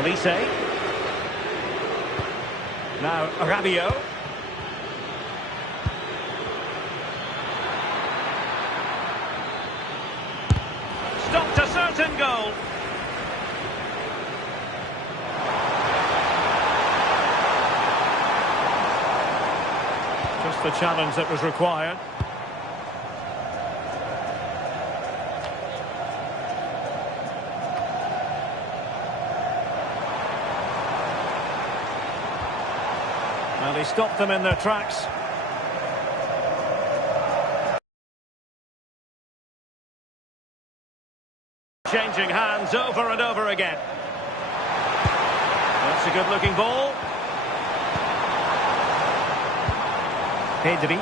Olise. Now Rabiot. Stopped a certain goal. Just the challenge that was required. Well, he stopped them in their tracks. Changing hands over and over again. That's a good-looking ball. Pedri.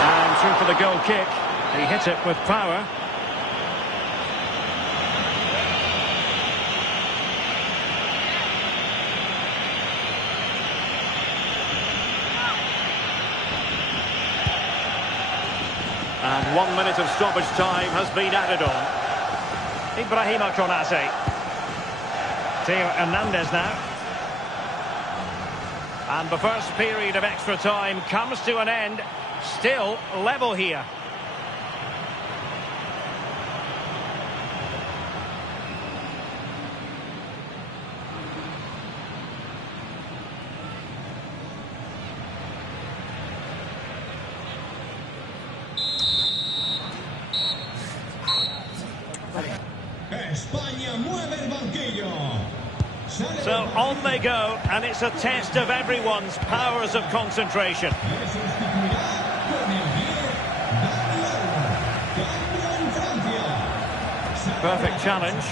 And through for the goal kick. He hit it with power. And 1 minute of stoppage time has been added on. Ibrahima Konate. Theo Hernandez now. And the first period of extra time comes to an end. Still level here. España mueve el banquillo. So on they go, and it's a test of everyone's powers of concentration. Perfect challenge.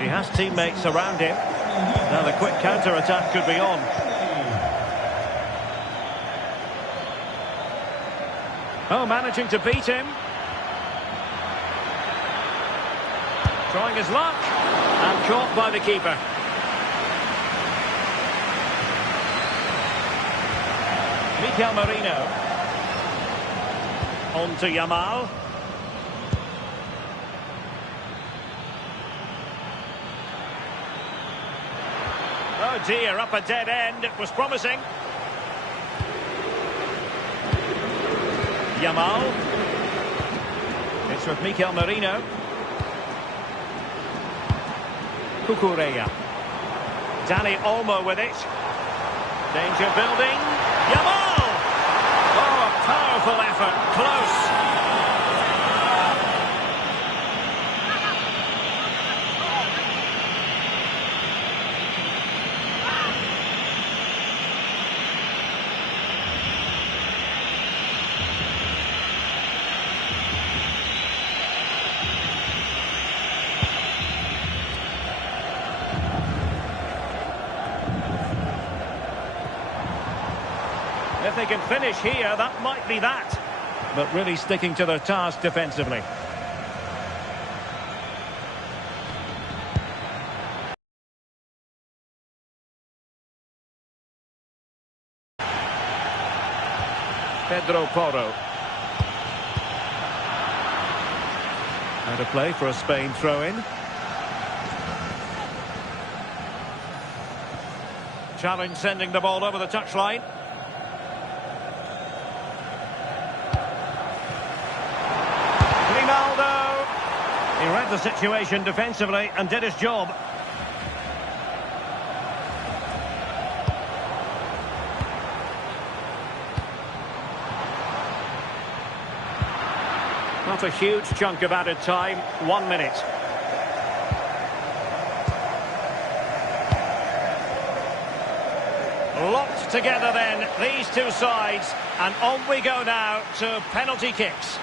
He has teammates around him. Now the quick counter-attack could be on. Oh, managing to beat him. Trying his luck, and caught by the keeper. Mikel Merino. On to Yamal. Oh dear, up a dead end. It was promising. Yamal. It's with Mikel Merino. Cucurella. Dani Olmo with it. Danger building. Yamal! Oh, a powerful effort. Close. If they can finish here, that might be that. But really sticking to their task defensively. Pedro Porro. Out of play for a Spain throw-in. Challenge sending the ball over the touchline. He read the situation defensively and did his job. Not a huge chunk of added time, 1 minute. Locked together then, these two sides, and on we go now to penalty kicks.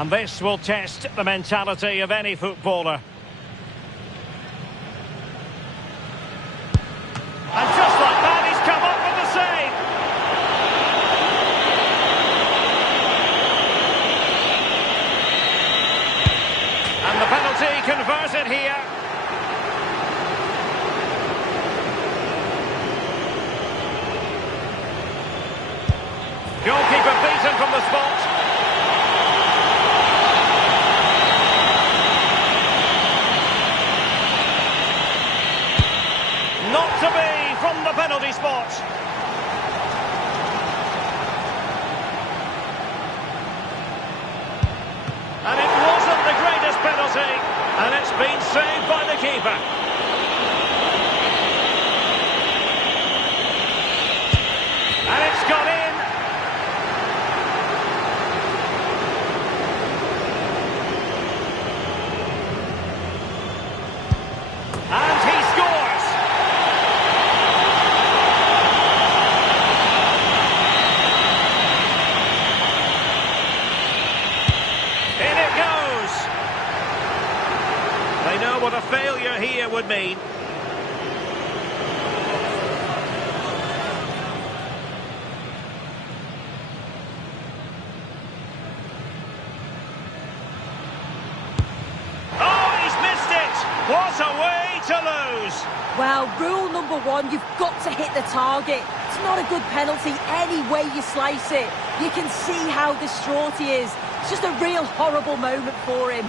And this will test the mentality of any footballer. And just like that, he's come up with the save. And the penalty converted here. Goalkeeper beaten from the spot. Not to be from the penalty spot. And it wasn't the greatest penalty, and it's been saved by the keeper. And it's gone in. And he scores! In it goes! They know what a failure here would mean. Oh, he's missed it! What a way to lose! Well, rule number one, you've got to hit the target. It's not a good penalty any way you slice it. You can see how distraught he is. It's just a real horrible moment for him.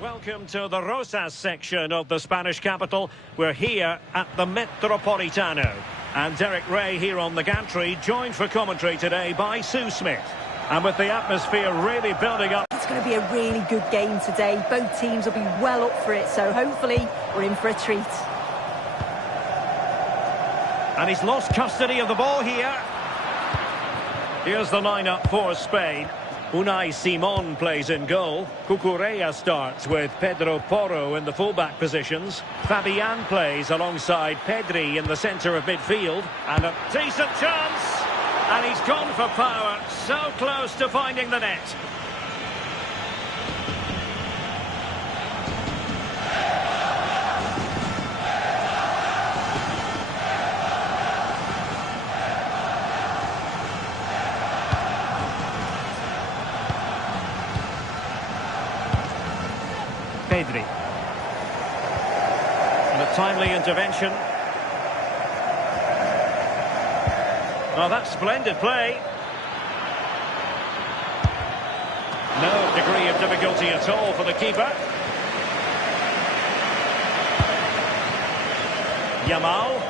Welcome to the Rosas section of the Spanish capital. We're here at the Metropolitano. And Derek Ray here on the gantry, joined for commentary today by Sue Smith. And with the atmosphere really building up. It's going to be a really good game today. Both teams will be well up for it, so hopefully we're in for a treat. And he's lost custody of the ball here. Here's the lineup for Spain. Unai Simon plays in goal. Cucurella starts with Pedro Porro in the fullback positions. Fabian plays alongside Pedri in the centre of midfield. And a decent chance. And he's gone for power. So close to finding the net. Pedri. And a timely intervention. Oh, that's splendid play. No degree of difficulty at all for the keeper. Yamal.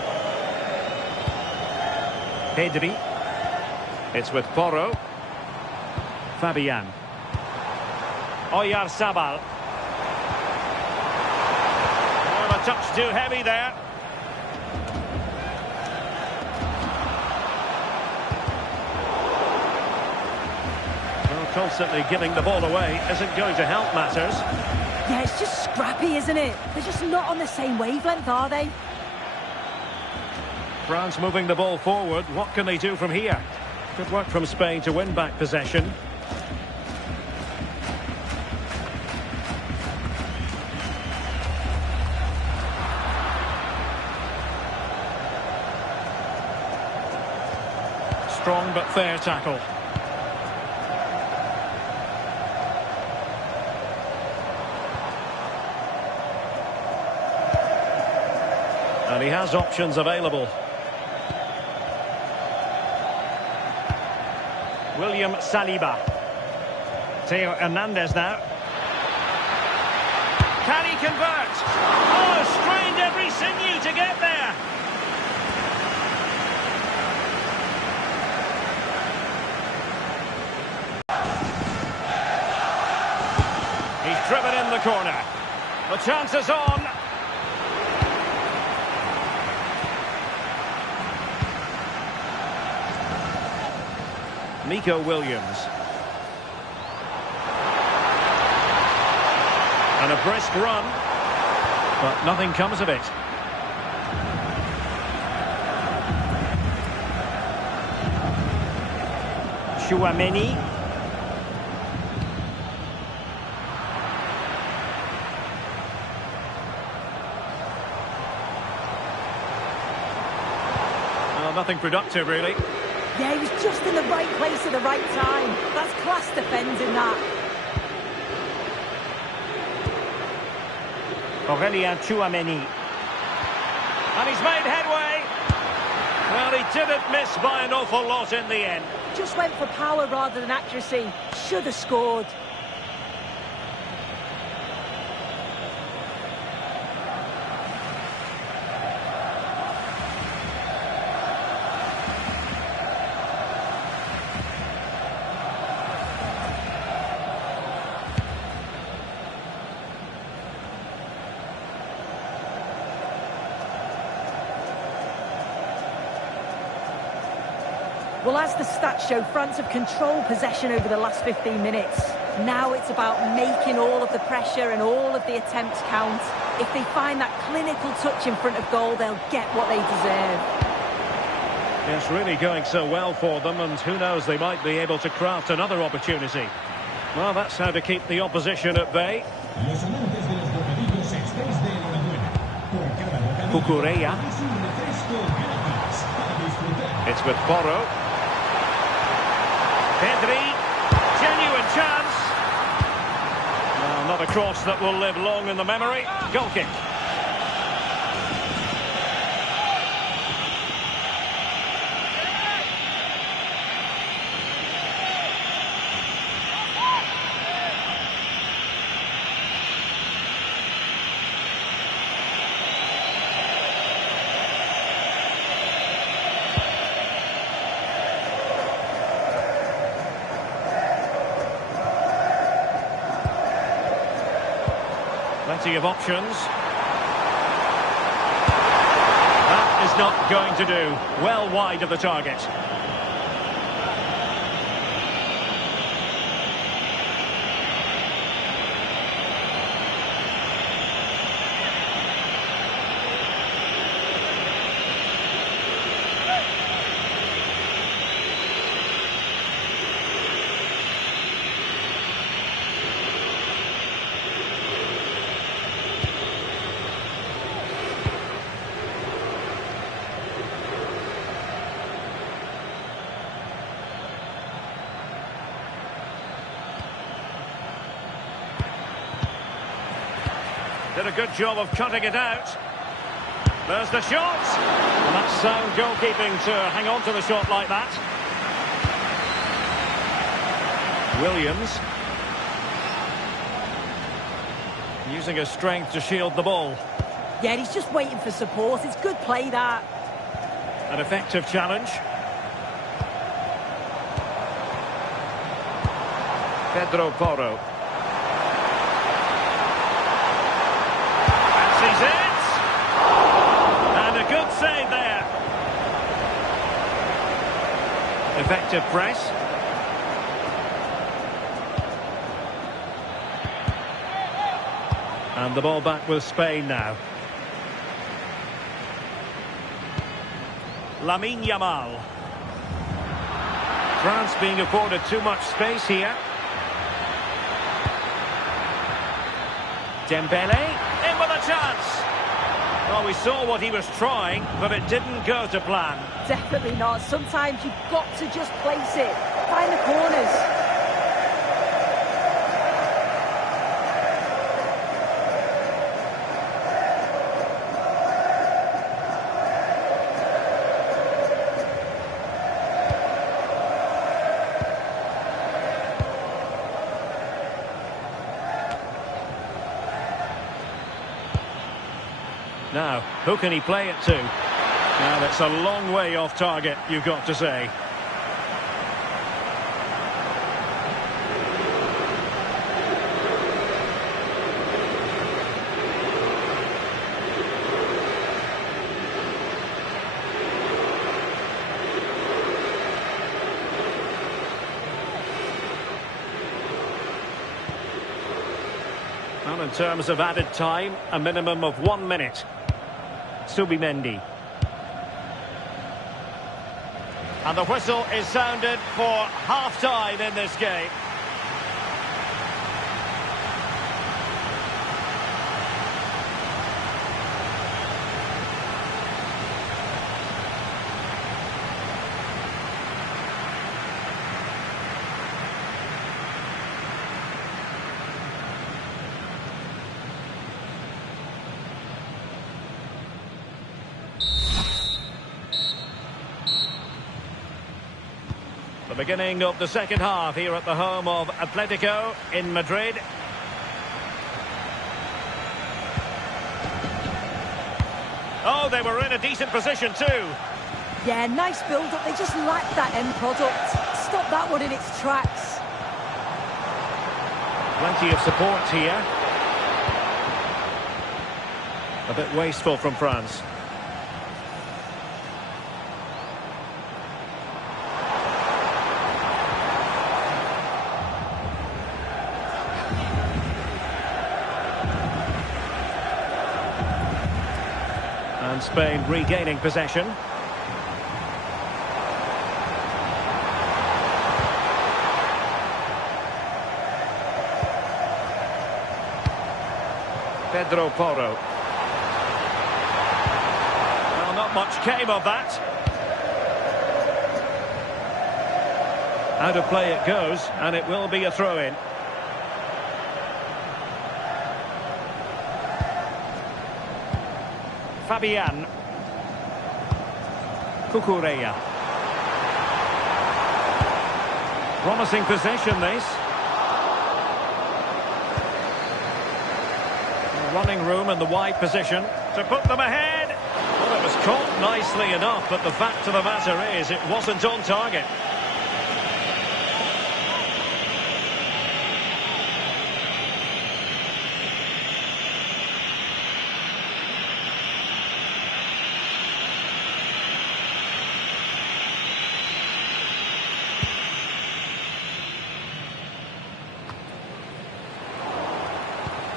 Pedri. It's with Porro. Fabian. Oyarzabal. A touch too heavy there. Well, constantly giving the ball away isn't going to help matters. Yeah, it's just scrappy, isn't it? They're just not on the same wavelength, are they? France moving the ball forward. What can they do from here? Good work from Spain to win back possession. Strong but fair tackle. And he has options available. William Saliba. Theo Hernandez now. Can he convert? Oh, strained every sinew to get there. He's driven in the corner. The chance is on. Nico Williams. And a brisk run, but nothing comes of it. Chouameni. Well, nothing productive, really. Yeah, he was just in the right place at the right time. That's class defending, that. Aurelien Chouameni. And he's made headway. Well, he didn't miss by an awful lot in the end. Just went for power rather than accuracy. Should have scored. Well, as the stats show, France have controlled possession over the last 15 minutes. Now it's about making all of the pressure and all of the attempts count. If they find that clinical touch in front of goal, they'll get what they deserve. Yes, really going so well for them, and who knows, they might be able to craft another opportunity. Well, that's how to keep the opposition at bay. Cucurella. It's with Porro. Pedri, genuine chance. Well, not a cross that will live long in the memory. Goal kick. Plenty of options. That is not going to do. Well wide of the target. Did a good job of cutting it out. There's the shot. And that's sound goalkeeping to hang on to the shot like that. Williams. Using his strength to shield the ball. Yeah, he's just waiting for support. It's good play, that. An effective challenge. Pedro Porro. Fancies it. And a good save there. Effective press. And the ball back with Spain now. Lamine Yamal. France being afforded too much space here. Dembele, in with a chance. Well, we saw what he was trying, but it didn't go to plan. Definitely not. Sometimes you've got to just place it. Find the corners. Now, who can he play it to? Now, that's a long way off target, you've got to say. Well, in terms of added time, a minimum of 1 minute. Subimendi. And the whistle is sounded for half-time in this game. The beginning of the second half here at the home of Atletico in Madrid. Oh, they were in a decent position too. Yeah, nice build-up. They just lacked that end product. Stop that one in its tracks. Plenty of support here. A bit wasteful from France. And Spain regaining possession. Pedro Porro. Well, not much came of that. Out of play it goes, and it will be a throw-in. Fabian. Cucurella. Promising possession, this. Running room in the wide position to put them ahead. Well, it was caught nicely enough, but the fact of the matter is it wasn't on target.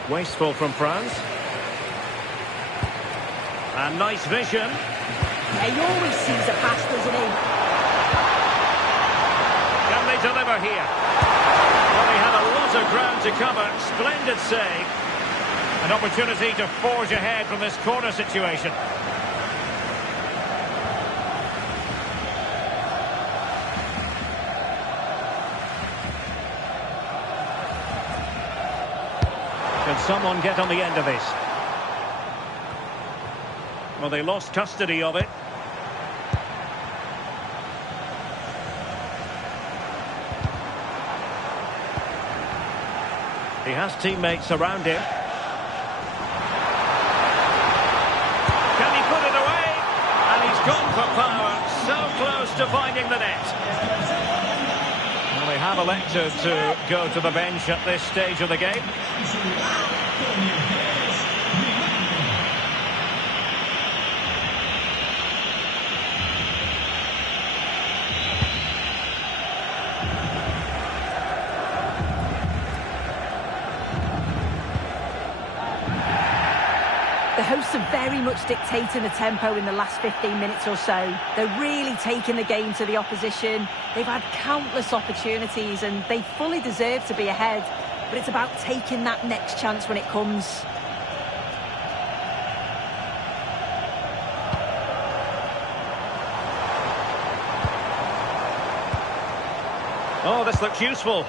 Wasteful from France. And nice vision. Yeah, he always sees a pass, doesn't he? Can they deliver here? Well, they had a lot of ground to cover. Splendid save. An opportunity to forge ahead from this corner situation. Can someone get on the end of this? Well, they lost custody of it. He has teammates around him. Can he put it away? And he's gone for power. So close to finding the net. Well, they have elected to go to the bench at this stage of the game. The hosts are very much dictating the tempo in the last 15 minutes or so. They're really taking the game to the opposition. They've had countless opportunities and they fully deserve to be ahead. But it's about taking that next chance when it comes. Oh, this looks useful.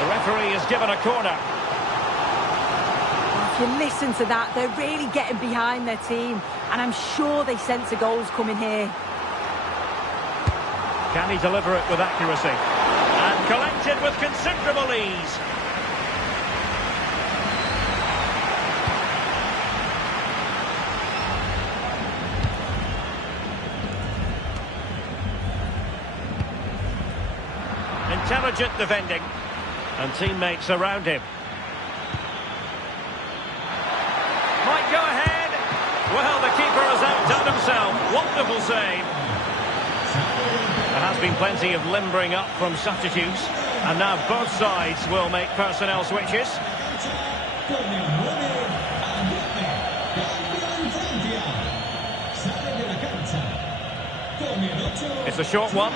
The referee has given a corner. If you listen to that, they're really getting behind their team. And I'm sure they sense a goal's coming here. Can he deliver it with accuracy? And collected with considerable ease. Intelligent defending. And teammates around him. Might go ahead. Well, the keeper has outdone himself. Wonderful save. There has been plenty of limbering up from substitutes. And now both sides will make personnel switches. It's a short one.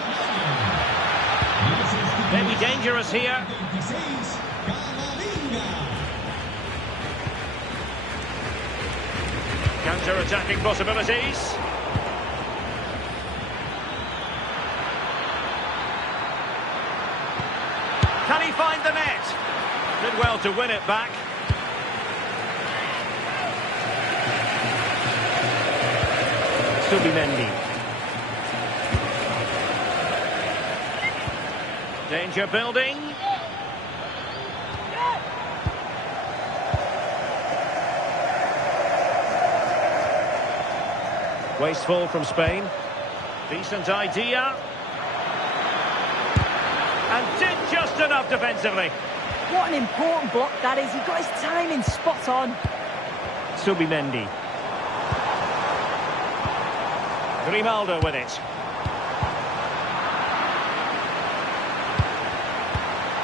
Maybe dangerous here. Counter-attacking possibilities. Can he find the net? Did well to win it back. Subimendi. Danger building. Wasteful from Spain. Decent idea. And did just enough defensively. What an important block that is. He got his timing spot on. Subimendi. Grimaldo with it.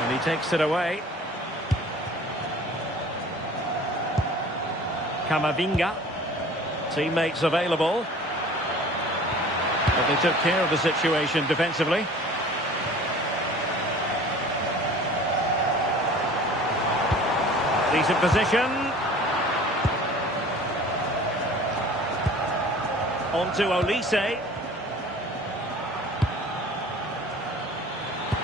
And he takes it away. Camavinga. Teammates available. But they took care of the situation defensively. Decent position. On to Olise.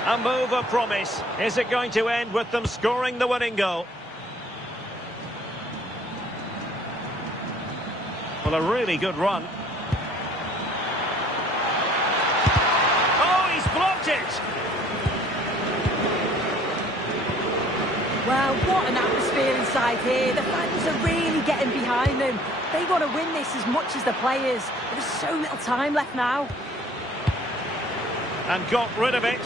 A move of promise. Is it going to end with them scoring the winning goal? Well, a really good run. Oh, he's blocked it! Well, what an atmosphere inside here. The fans are really getting behind them. They want to win this as much as the players. There's so little time left now. And got rid of it.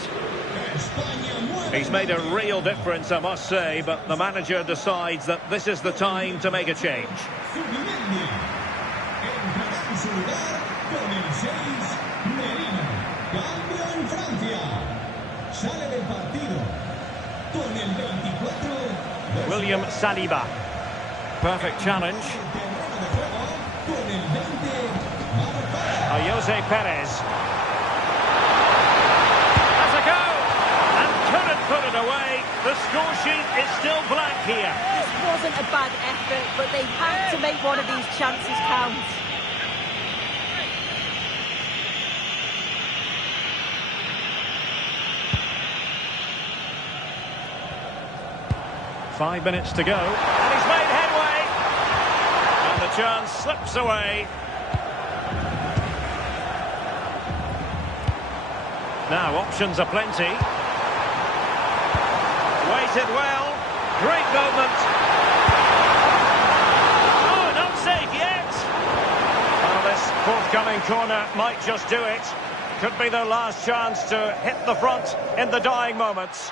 He's made a real difference, I must say, but the manager decides that this is the time to make a change. William Saliba. Perfect challenge. Jose Perez. Has a go! And couldn't put it away. The score sheet is still blank here. This wasn't a bad effort, but they have to make one of these chances count. Five minutes to go, and he's made headway, and the chance slips away. Now options are plenty. Waited well, great moment. Oh, not safe yet. Well, this forthcoming corner might just do it. Could be their last chance to hit the front in the dying moments.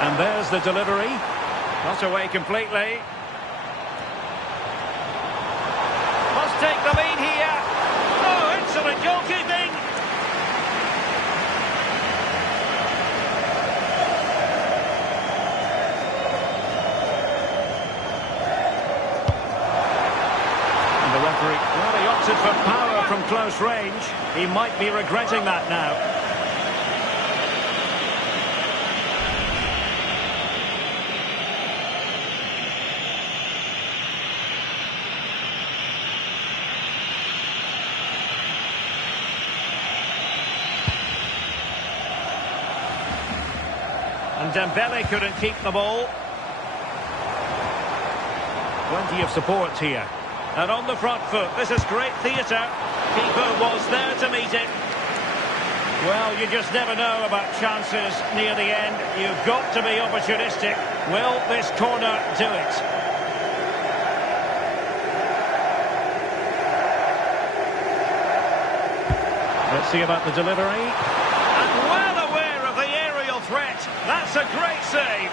And there's the delivery. Not away completely. Must take the lead here. Oh, excellent goalkeeping. And the referee, well, he opted for power from close range. He might be regretting that now. And Dembele couldn't keep the ball. Plenty of support here. And on the front foot, this is great theatre. Keeper was there to meet it. Well, you just never know about chances near the end. You've got to be opportunistic. Will this corner do it? Let's see about the delivery. And well aware of the aerial threat. That's a great save.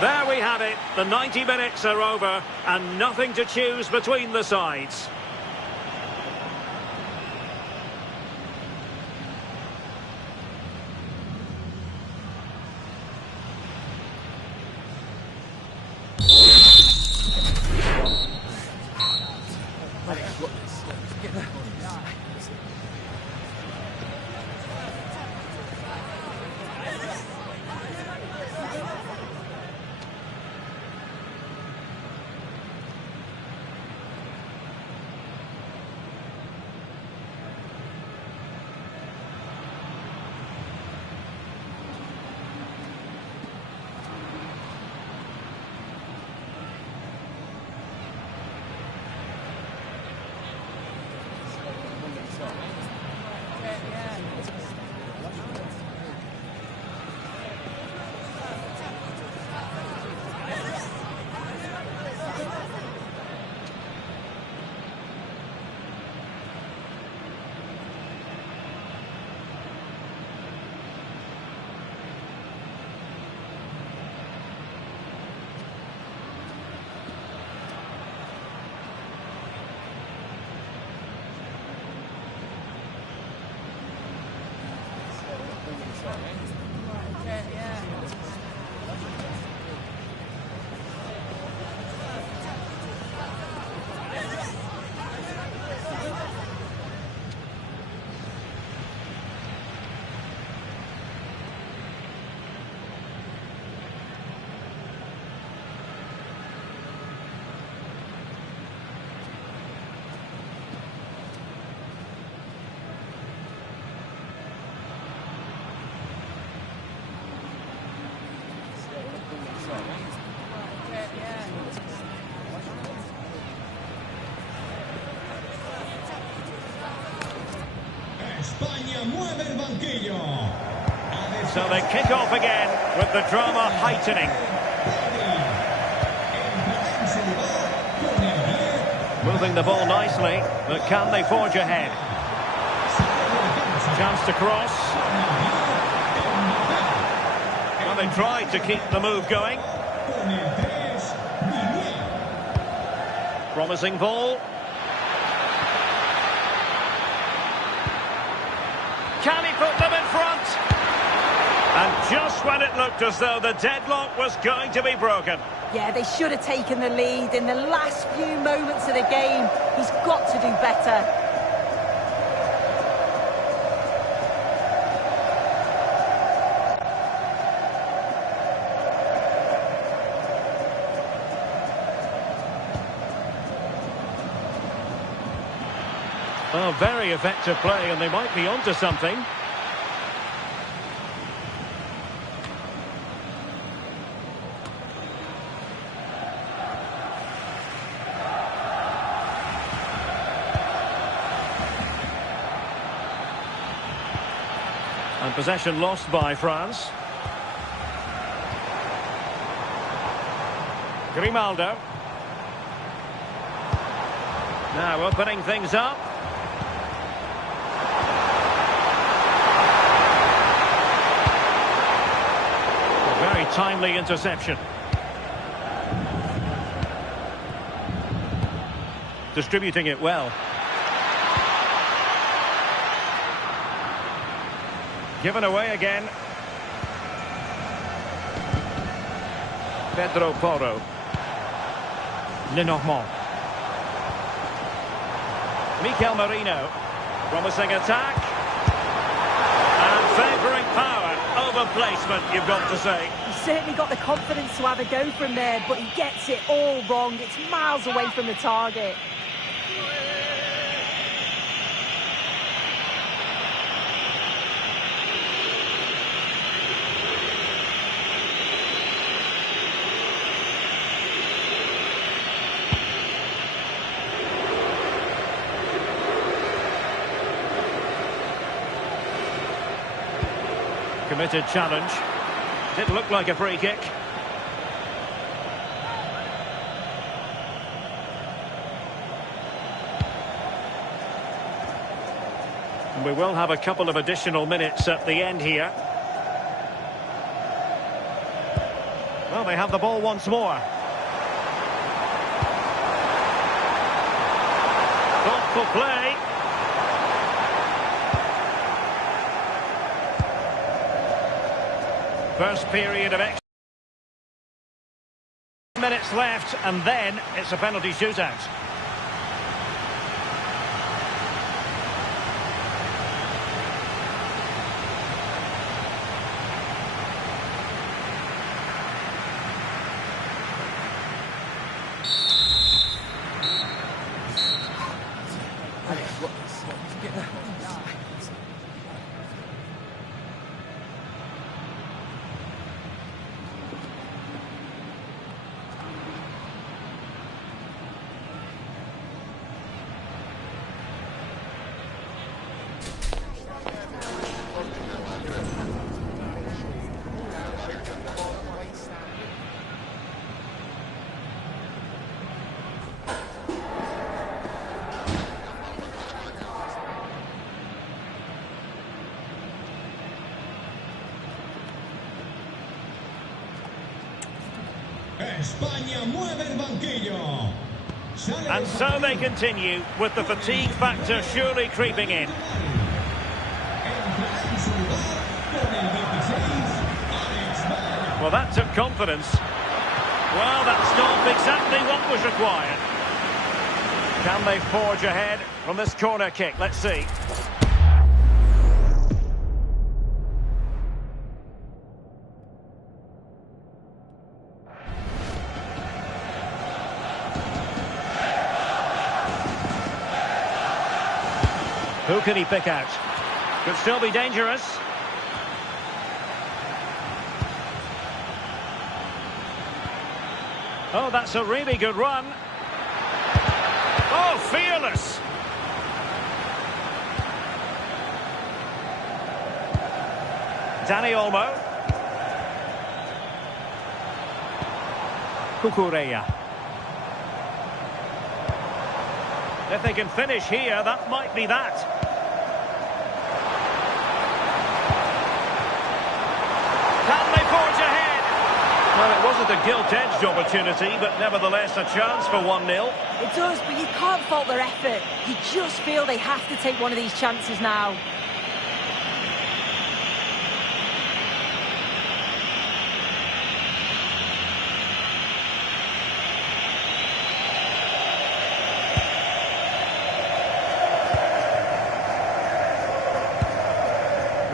There we have it. The 90 minutes are over and nothing to choose between the sides. So they kick off again with the drama heightening. Moving the ball nicely, but can they forge ahead? Chance to cross. Well, they tried to keep the move going. Promising ball. Can he put them in front? And just when it looked as though the deadlock was going to be broken. Yeah, they should have taken the lead in the last few moments of the game. He's got to do better. Oh, very effective play, and they might be onto something. And possession lost by France. Grimaldo. Now opening things up. Very timely interception. Distributing it well. Given away again. Pedro Porro. Lenormand. Mikel Merino. Promising attack. And favouring power over placement, you've got to say. He's certainly got the confidence to have a go from there, but he gets it all wrong. It's miles away from the target. Committed challenge. Didn't look like a free kick. And we will have a couple of additional minutes at the end here. Well, they have the ball once more. Thoughtful play. First period of extra minutes left, and then it's a penalty shootout. España mueve el banquillo. And so they continue, with the fatigue factor surely creeping in. Well, that took confidence. Well, that stopped exactly what was required. Can they forge ahead from this corner kick? Let's see. Who can he pick out? Could still be dangerous. Oh, that's a really good run. Oh, fearless. Dani Olmo. Cucurella. If they can finish here, that might be that. Can they forge ahead? Well, it wasn't a gilt-edged opportunity, but nevertheless a chance for 1-0. It does, but you can't fault their effort. You just feel they have to take one of these chances now.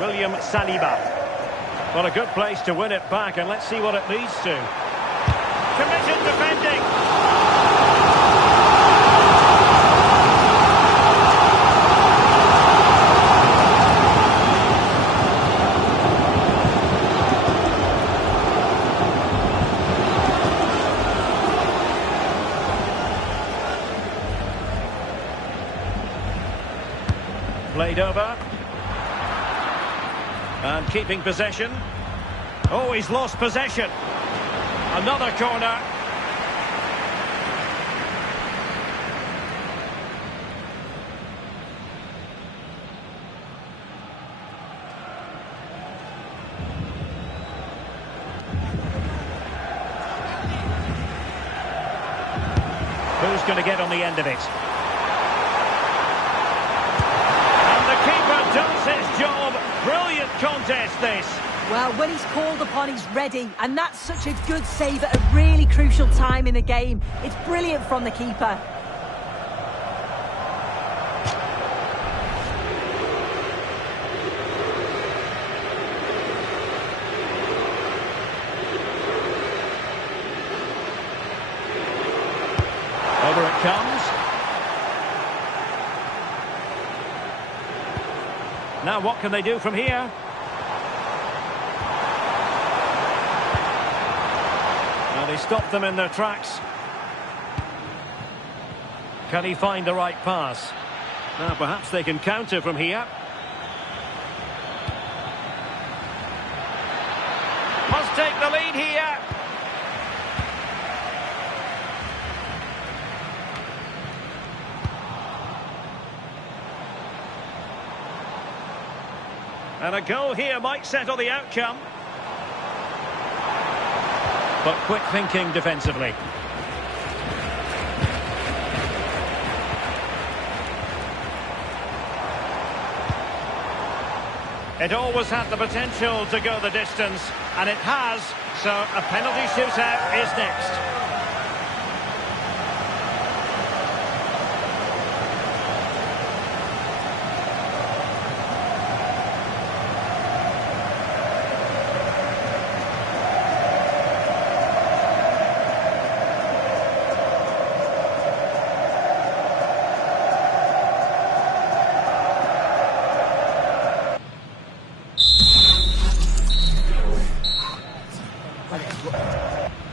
William Saliba. Well, a good place to win it back, and let's see what it leads to. Committed defending. Played over. And keeping possession. Oh, he's lost possession. Another corner. Who's going to get on the end of it? And the keeper does his job. Brilliant contest, this. Well, when he's called upon, he's ready. And that's such a good save at a really crucial time in the game. It's brilliant from the keeper. Over it comes. Now what can they do from here? Well, he stopped them in their tracks. Can he find the right pass? Now perhaps they can counter from here. take the lead here. And a goal here might settle the outcome. But quick thinking defensively. It always had the potential to go the distance, and it has, so a penalty shootout is next.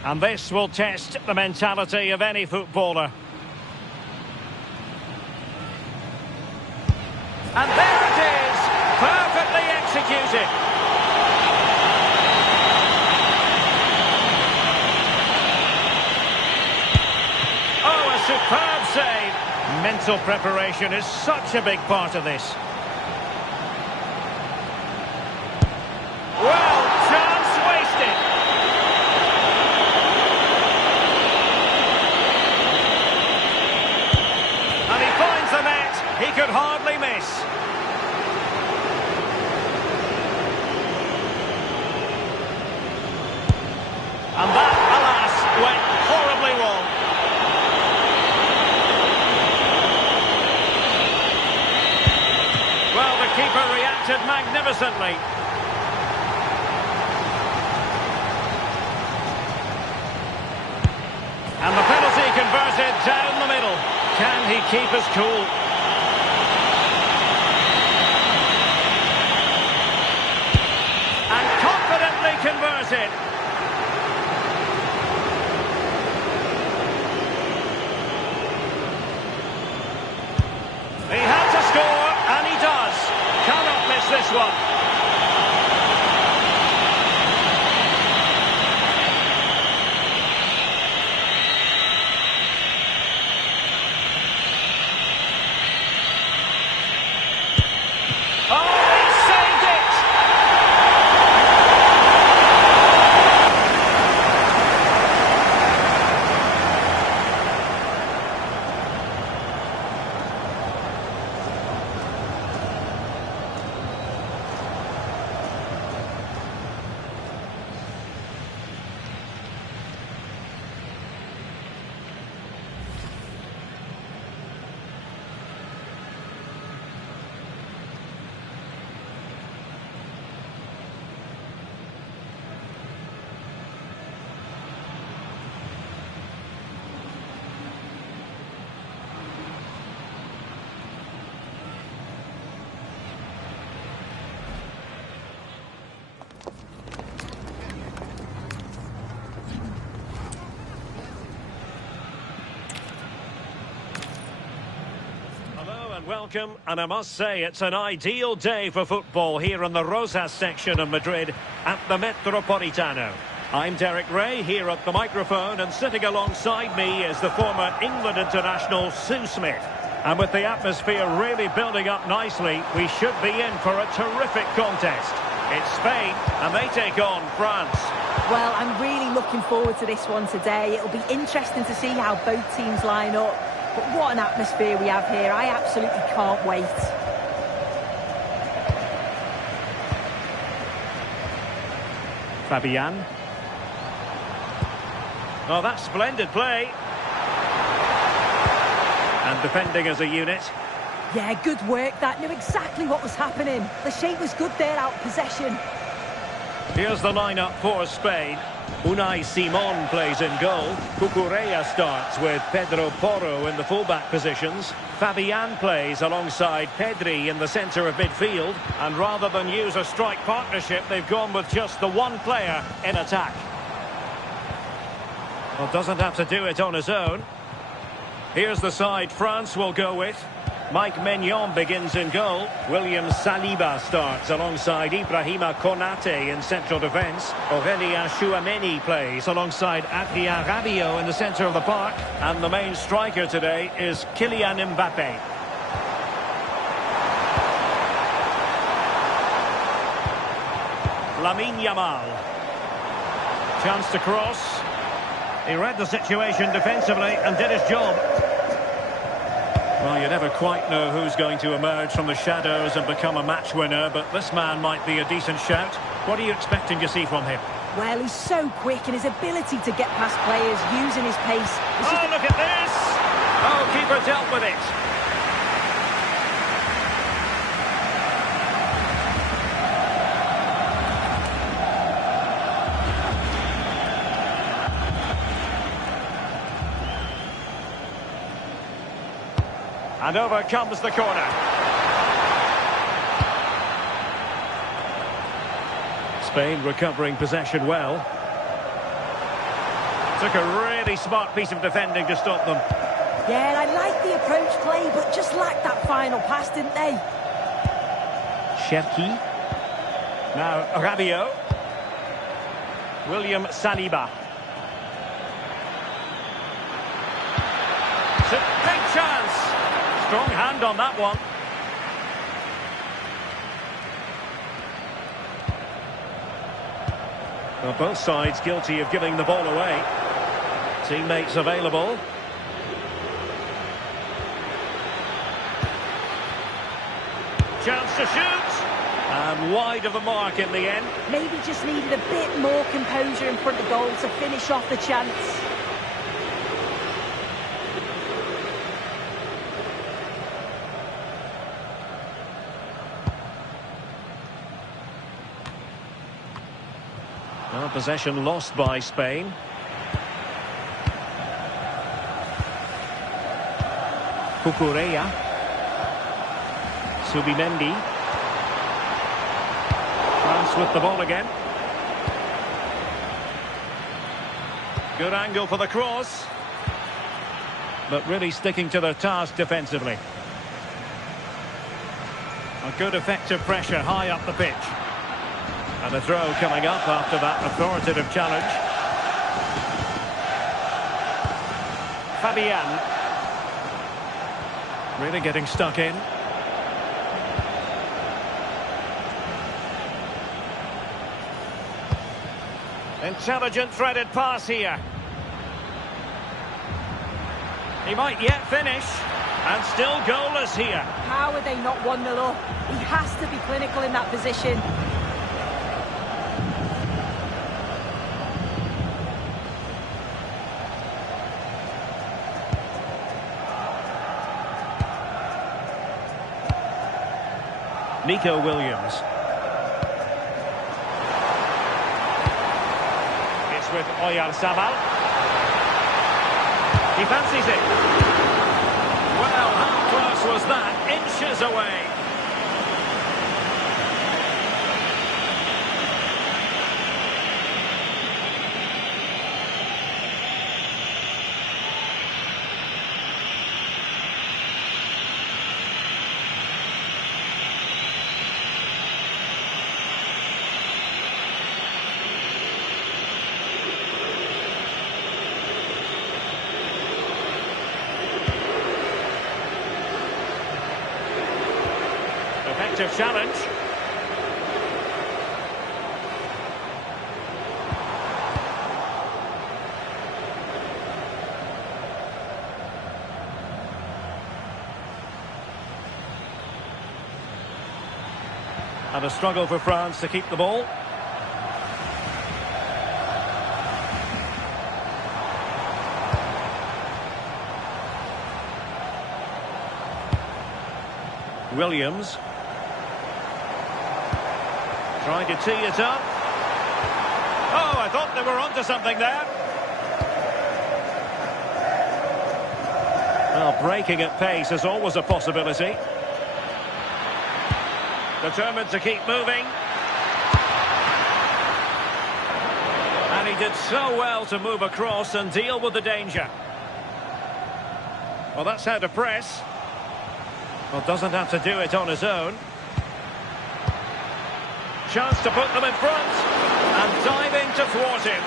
And this will test the mentality of any footballer. And there it is! Perfectly executed! Oh, a superb save! Mental preparation is such a big part of this. Well, chance wasted! He could hardly miss. And that, alas, went horribly wrong. Well, the keeper reacted magnificently. And the penalty converted down the middle. Can he keep his cool? Converted. He had to score, and he does. Cannot miss this one. Welcome, and I must say it's an ideal day for football here in the Rosas section of Madrid at the Metropolitano. I'm Derek Ray here at the microphone, and sitting alongside me is the former England international Sue Smith. And with the atmosphere really building up nicely, we should be in for a terrific contest. It's Spain, and they take on France. Well, I'm really looking forward to this one today. It'll be interesting to see how both teams line up. But what an atmosphere we have here. I absolutely can't wait. Fabian. Oh, that's splendid play. And defending as a unit. Yeah, good work. That knew exactly what was happening. The shape was good there, out of possession. Here's the lineup for Spain. Unai Simon plays in goal. Cucurella starts with Pedro Porro in the fullback positions. Fabian plays alongside Pedri in the centre of midfield. And rather than use a strike partnership, they've gone with just the one player in attack. Well, doesn't have to do it on his own. Here's the side France will go with. Mike Maignan begins in goal. William Saliba starts alongside Ibrahima Konate in central defence. Aurelien Chouameni plays alongside Adrien Rabiot in the centre of the park. And the main striker today is Kylian Mbappe. Lamine Yamal. Chance to cross. He read the situation defensively and did his job. Well, you never quite know who's going to emerge from the shadows and become a match winner, but this man might be a decent shout. What are you expecting to see from him? Well, he's so quick, and his ability to get past players using his pace. Oh, look at this! Oh, keeper dealt with it. And over comes the corner. Spain recovering possession well. Took a really smart piece of defending to stop them. Yeah, I like the approach play, but just lacked that final pass, didn't they? Cherki. Now Rabiot. William Saliba. It's a big chance. Strong hand on that one. Well, both sides guilty of giving the ball away. Teammates available. Chance to shoot. And wide of the mark in the end. Maybe just needed a bit more composure in front of goal to finish off the chance. Well, possession lost by Spain. Cucurella. Subimendi. France with the ball again. Good angle for the cross. But really sticking to their task defensively. A good effective pressure high up the pitch. And a throw coming up after that authoritative challenge. Fabian. Really getting stuck in. Intelligent threaded pass here. He might yet finish. And still goalless here. How are they not 1-0 up? He has to be clinical in that position. Nico Williams. It's with Oyarzabal. He fancies it. Well, how close was that? Inches away. Effective challenge. And a struggle for France to keep the ball. Williams. Trying to tee it up. Oh, I thought they were onto something there. Well, breaking at pace is always a possibility. Determined to keep moving. And he did so well to move across and deal with the danger. Well, that's how to press. Well, doesn't have to do it on his own. Chance to put them in front. And diving to thwart him.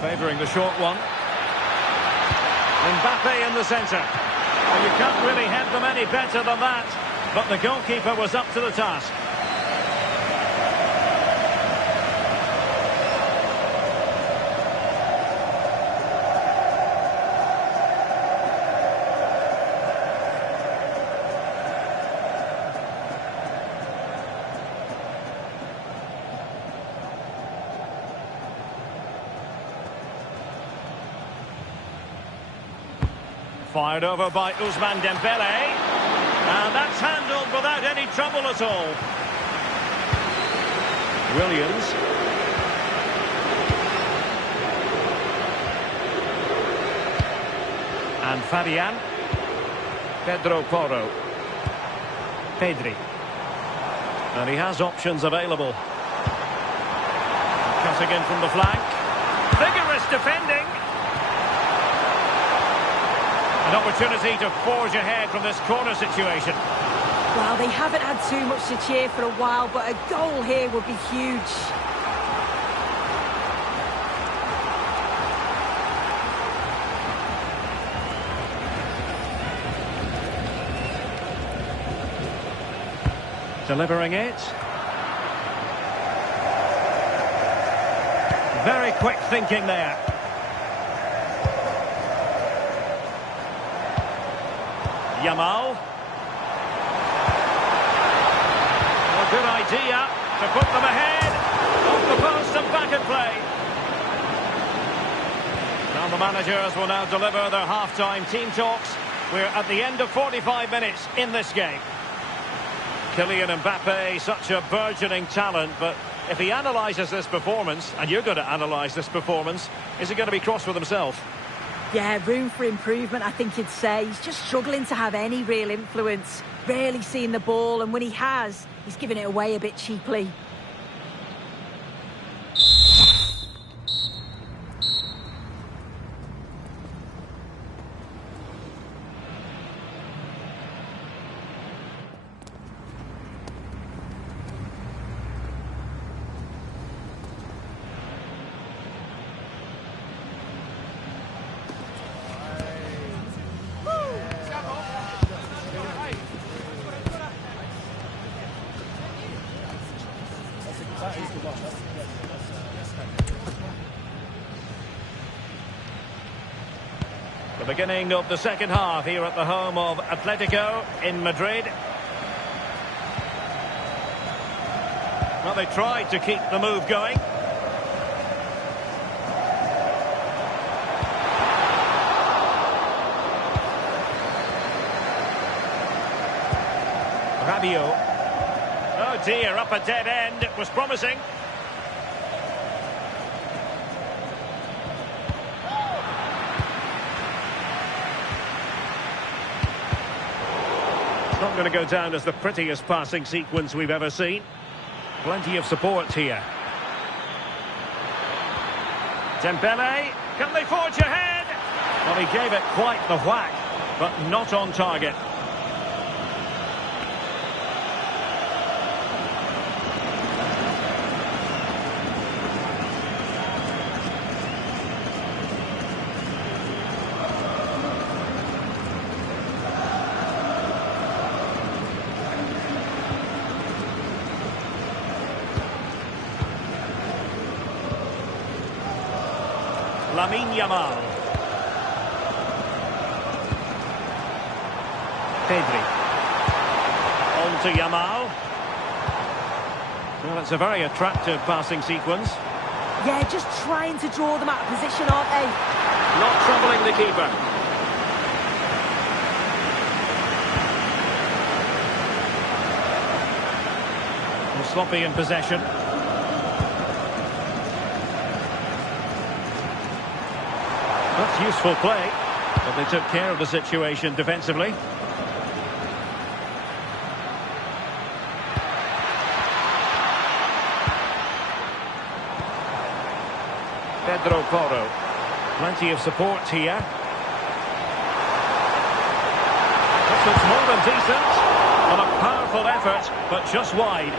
Favouring the short one. Mbappe in the centre. And you can't really head them any better than that. But the goalkeeper was up to the task. Fired over by Ousmane Dembele. And that's handled without any trouble at all. Williams. And Fabian. Pedro Porro. Pedri. And he has options available. Cutting in from the flank. Vigorous defending. An opportunity to forge ahead from this corner situation. Well, they haven't had too much to cheer for a while, but a goal here would be huge. Delivering it. Very quick thinking there. Yamal. A good idea to put them ahead. Off the post and back in play. Now the managers will now deliver their half-time team talks. We're at the end of 45 minutes in this game. Kylian Mbappe, such a burgeoning talent, but if he analyses this performance, and you're going to analyse this performance, is he going to be cross with himself? Yeah, room for improvement, I think he'd say. He's just struggling to have any real influence. Rarely seeing the ball, and when he has, he's giving it away a bit cheaply. The beginning of the second half here at the home of Atletico in Madrid. Well, they tried to keep the move going. Rabiot. Oh dear, up a dead end. It was promising. Not going to go down as the prettiest passing sequence we've ever seen. Plenty of support here. Dembele, can they forge ahead? Well, he gave it quite the whack, but not on target. Yamal. Pedri. On to Yamal. Well, it's a very attractive passing sequence. Yeah, just trying to draw them out of position, aren't they? Not troubling the keeper. Well, sloppy in possession. That's useful play. But they took care of the situation defensively. Pedro Porro. Plenty of support here. This looks more than decent. On a powerful effort, but just wide.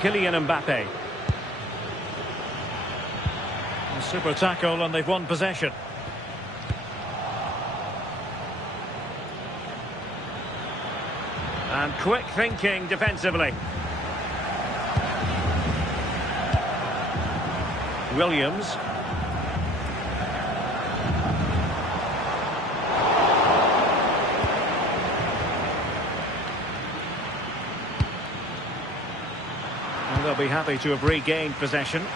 Kylian Mbappe. A super tackle and they've won possession. And quick thinking defensively. Williams. And they'll be happy to have regained possession.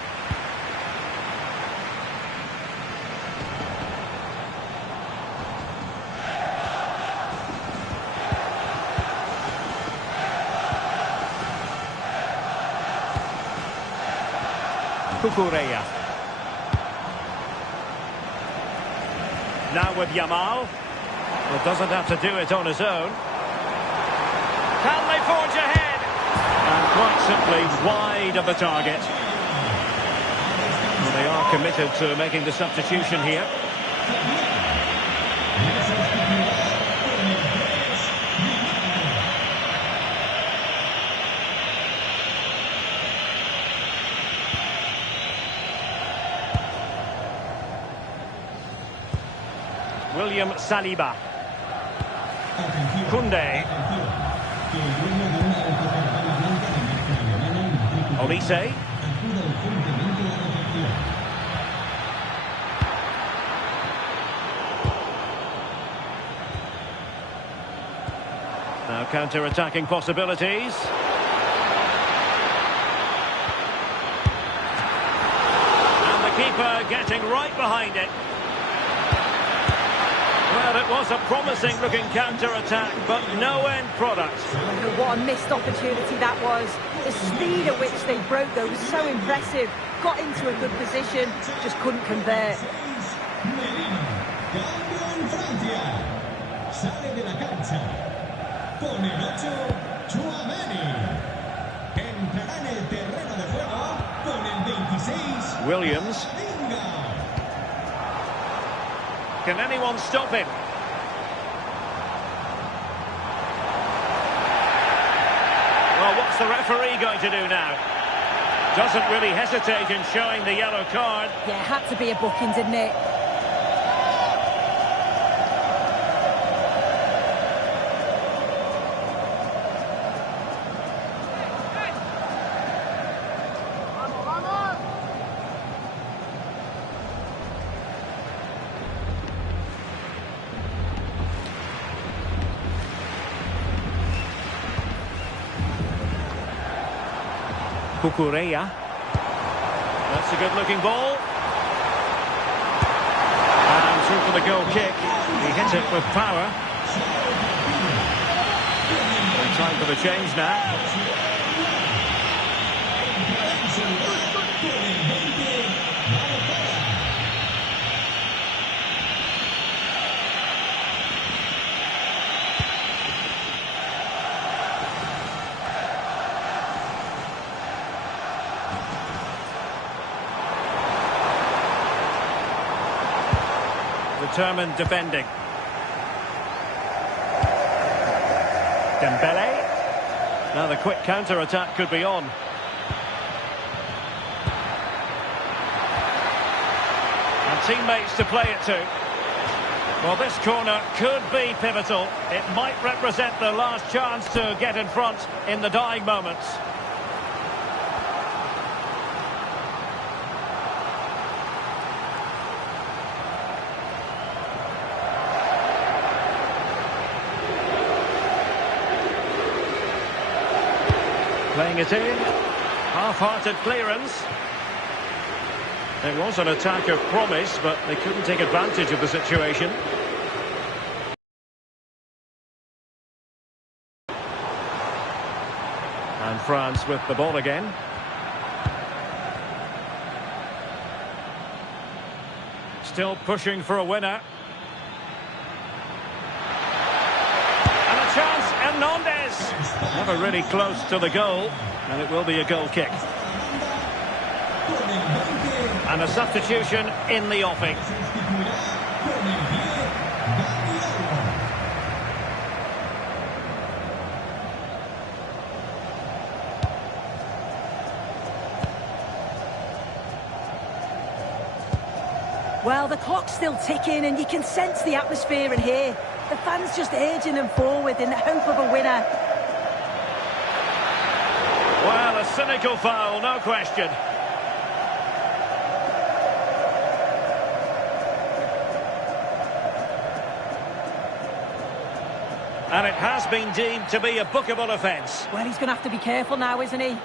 Cucurella. Now with Yamal. Well, doesn't have to do it on his own. Can they forge ahead? And quite simply wide of the target. Well, they are committed to making the substitution here. William Saliba. Koundé. Olise. Now counter-attacking possibilities. And the keeper getting right behind it. Well, it was a promising-looking counter-attack, but no end product. What a missed opportunity that was. The speed at which they broke, though, was so impressive. Got into a good position, just couldn't convert. Cambio en Francia. Sale de la cancha. Con el 8, Tchouaméni. Entrará en el terreno de juego con el 26. Williams. Can anyone stop him? Well, what's the referee going to do now? Doesn't really hesitate in showing the yellow card. Yeah, had to be a booking, didn't it? Cucurella. That's a good-looking ball. And through for the goal kick. He hit it with power. And time for the change now. Determined defending. Dembele. Now the quick counter-attack could be on. And teammates to play it to. Well, this corner could be pivotal. It might represent the last chance to get in front in the dying moments. Playing it in, half-hearted clearance. It was an attack of promise, but they couldn't take advantage of the situation. And France with the ball again. Still pushing for a winner. And a chance, Hernandez. Never really close to the goal, and it will be a goal kick. And a substitution in the offing. Well, the clock's still ticking and you can sense the atmosphere in here. The fans just urging them forward in the hope of a winner. Well, a cynical foul, no question. And it has been deemed to be a bookable offence. Well, he's going to have to be careful now, isn't he?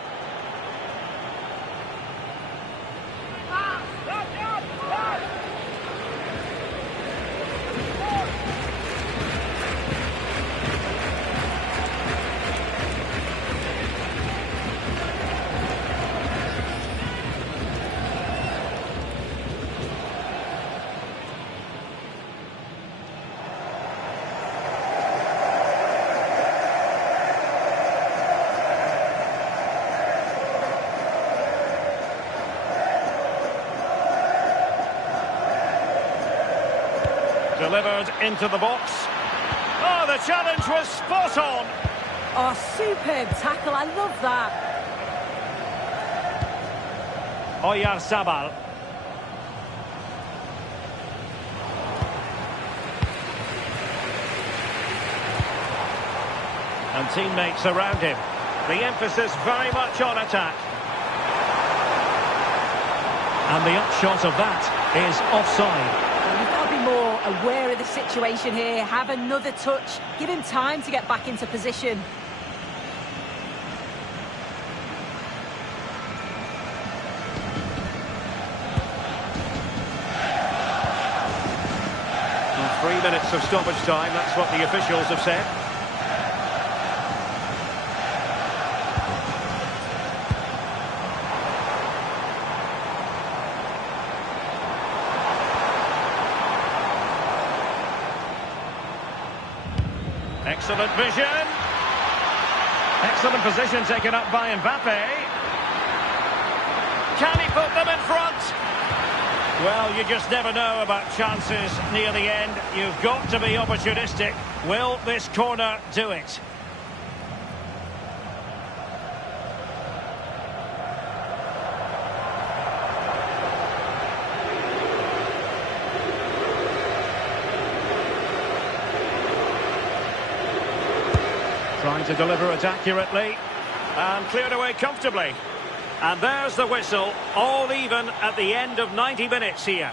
Delivered into the box. Oh, the challenge was spot on. Oh, superb tackle. I love that. Oyarzabal. And teammates around him. The emphasis very much on attack. And the upshot of that is offside. You've got to be more aware of the situation here. Have another touch. Give him time to get back into position. Well, 3 minutes of stoppage time, that's what the officials have said. Excellent vision. Excellent position taken up by Mbappe. Can he put them in front? Well, you just never know about chances near the end. You've got to be opportunistic. Will this corner do it? Trying to deliver it accurately and cleared away comfortably. And there's the whistle, all even at the end of 90 minutes here.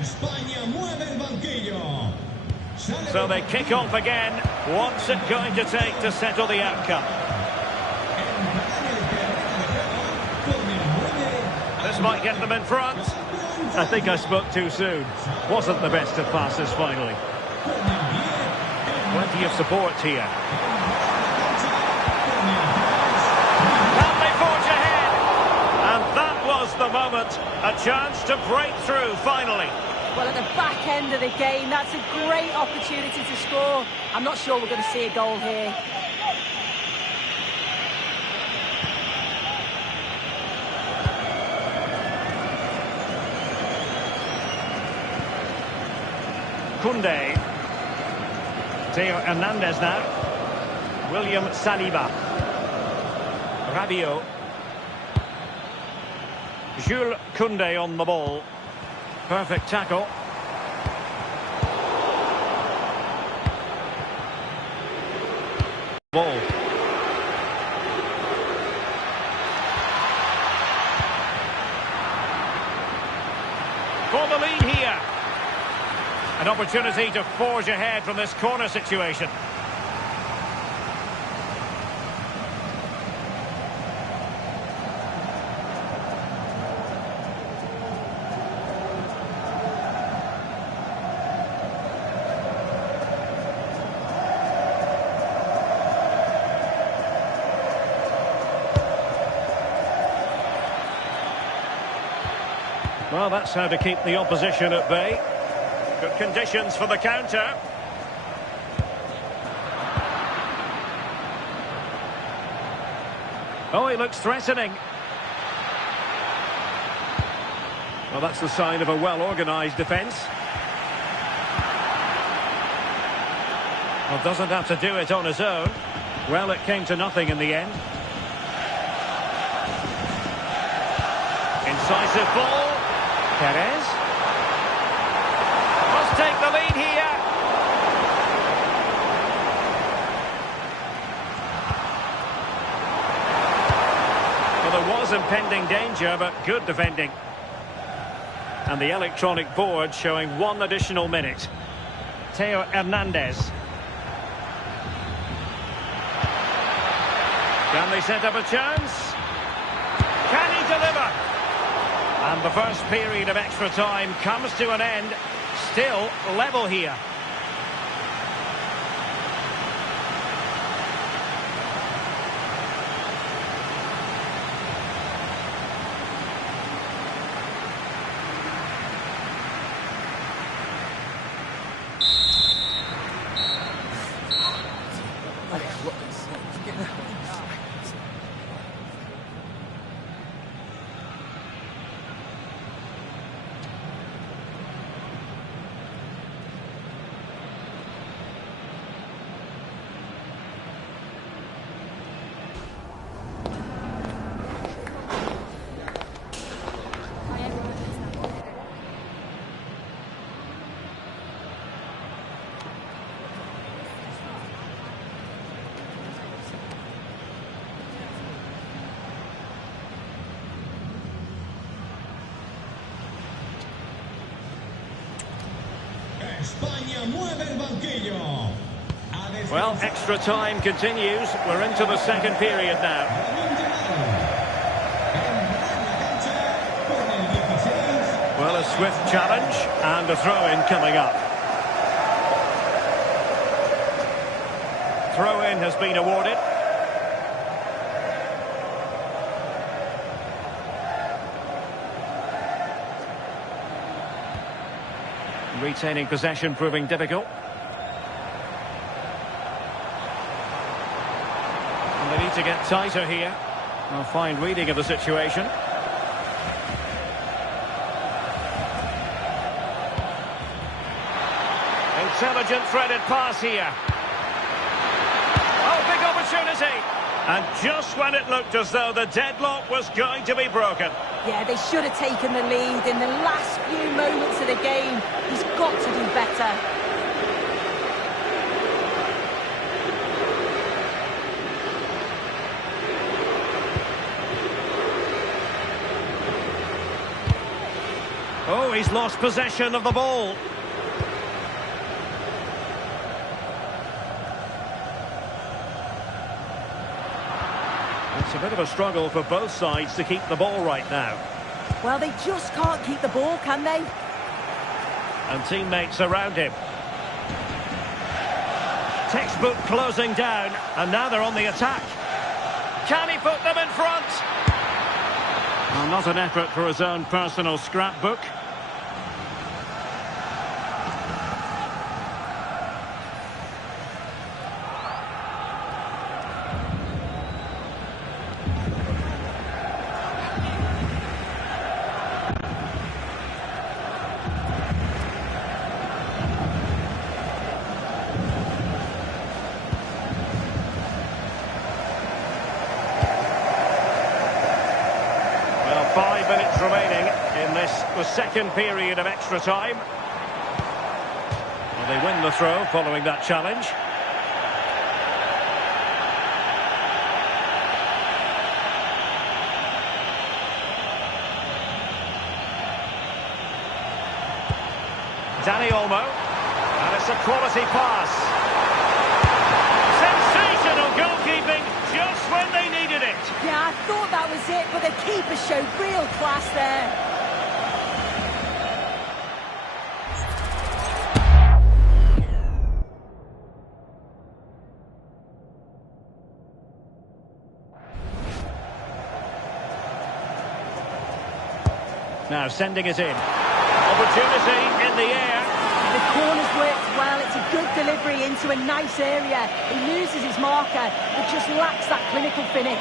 España mueve el banquillo. So they kick off again. What's it going to take to settle the outcome? This might get them in front. I think I spoke too soon. Wasn't the best of passes finally. Plenty of support here. Can they forge ahead? And that was the moment. A chance to break through finally. Well, at the back end of the game, that's a great opportunity to score. I'm not sure we're going to see a goal here. Koundé. Theo Hernandez now. William Saliba. Rabiot. Jules Koundé on the ball. Perfect tackle. Ball. For the lead here. An opportunity to forge ahead from this corner situation. Well, that's how to keep the opposition at bay. Good conditions for the counter. Oh, he looks threatening. Well, that's the sign of a well-organised defence. Well, doesn't have to do it on his own. Well, it came to nothing in the end. Incisive ball. Perez. Must take the lead here. Well, there was impending danger, but good defending. And the electronic board showing 1 additional minute. Theo Hernandez. Can they set up a chance? Can he deliver? And the first period of extra time comes to an end. Still level here. España mueve el banquillo. Well, extra time continues. We're into the second period now. Well, a swift challenge and a throw-in coming up. Throw-in has been awarded. Retaining possession proving difficult. And they need to get tighter here. A fine reading of the situation. Intelligent threaded pass here. Oh, big opportunity. And just when it looked as though the deadlock was going to be broken. Yeah, they should have taken the lead in the last few moments of the game. He's got to do better. Oh, he's lost possession of the ball. It's a bit of a struggle for both sides to keep the ball right now. Well, they just can't keep the ball, can they? And teammates around him. Textbook closing down, and now they're on the attack. Can he put them in front? Well, not an effort for his own personal scrapbook. minutes remaining in this, the second period of extra time. Well, they win the throw following that challenge. Dani Olmo, and it's a quality pass. Sensational goalkeeping, just when they needed it. Yeah, I thought that was it, but the keeper showed real class there. Now sending it in. Opportunity in the air. The corner's worked well. It's a good delivery into a nice area. He loses his marker, but just lacks that clinical finish.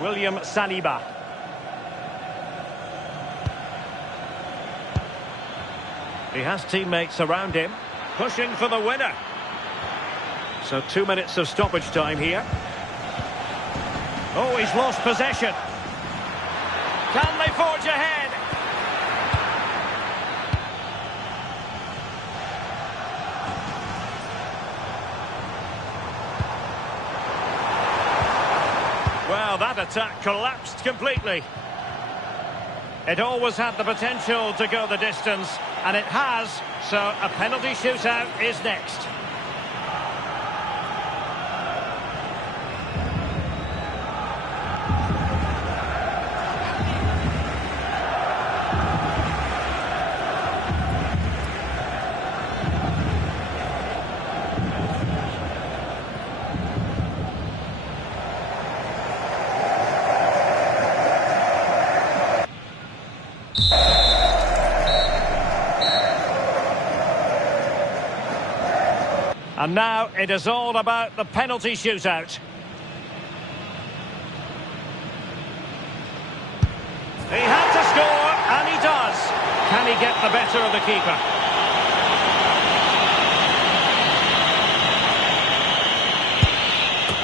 William Saliba. He has teammates around him, pushing for the winner. So 2 minutes of stoppage time here. Oh, he's lost possession. Can they forge ahead? Well, that attack collapsed completely. It always had the potential to go the distance, and it has, so a penalty shootout is next. And now it is all about the penalty shootout. He had to score, and he does. Can he get the better of the keeper?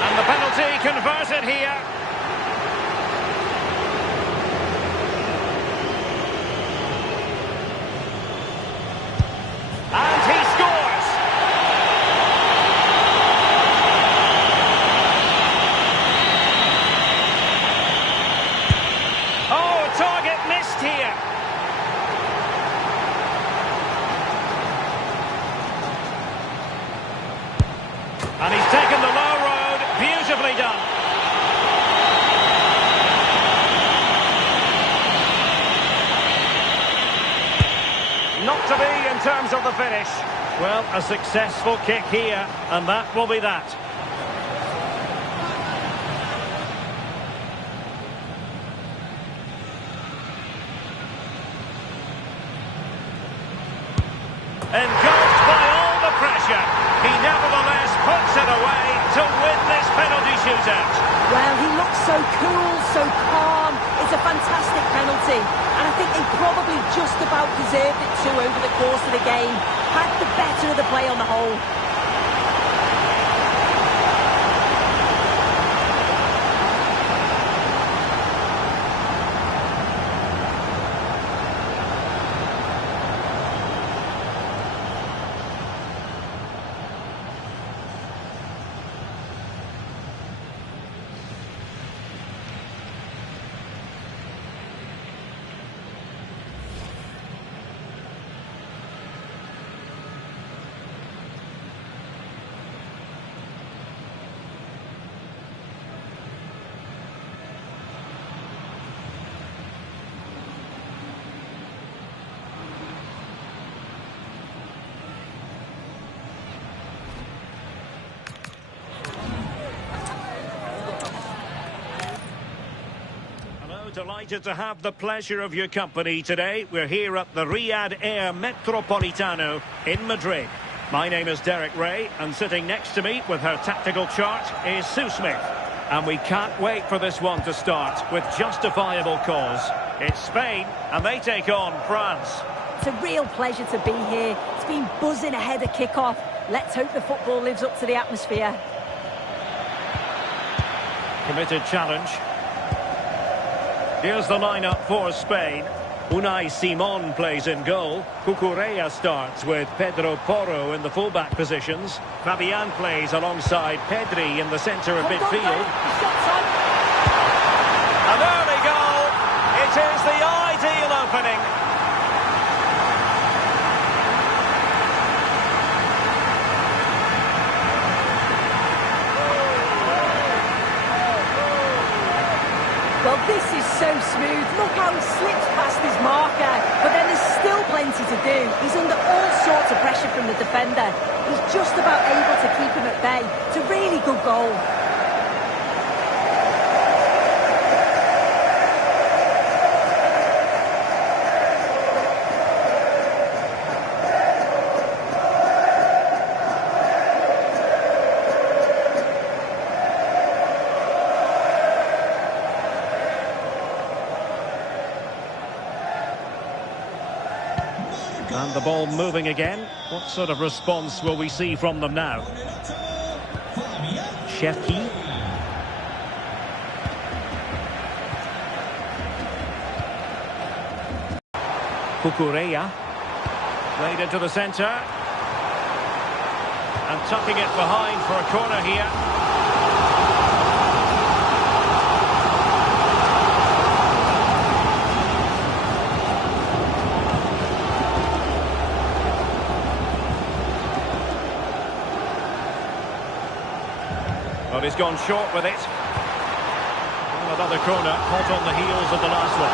And the penalty converted here. And he scores. Target missed here. And he's taken the low road. Beautifully done. Not to be in terms of the finish. Well, a successful kick here, and that will be that. Engulfed by all the pressure, he nevertheless puts it away to win this penalty shootout. Well, he looks so cool, so calm. It's a fantastic penalty, and I think they probably just about deserved it too over the course of the game. Had the better of the play on the whole. Delighted to have the pleasure of your company today. We're here at the Riyadh Air Metropolitano in Madrid. My name is Derek Ray, and sitting next to me with her tactical chart is Sue Smith. And we can't wait for this one to start with justifiable cause. It's Spain, and they take on France. It's a real pleasure to be here. It's been buzzing ahead of kick-off. Let's hope the football lives up to the atmosphere. Committed challenge. Here's the lineup for Spain. Unai Simon plays in goal. Cucurella starts with Pedro Porro in the fullback positions. Fabian plays alongside Pedri in the centre of midfield. An early goal. It is the ideal opening. Well, this is so smooth. Look how he slips past his marker. But then there's still plenty to do. He's under all sorts of pressure from the defender. He's just about able to keep him at bay. It's a really good goal. And the ball moving again. What sort of response will we see from them now? Shefki. Cucurella. Played into the centre. And tucking it behind for a corner here. Well, he's gone short with it. And another corner, hot on the heels of the last one.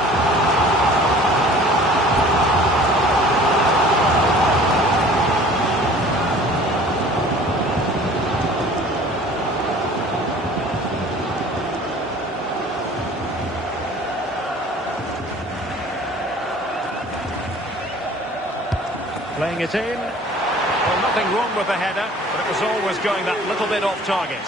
Playing it in. Well, nothing wrong with the header, but it was always going that little bit off target.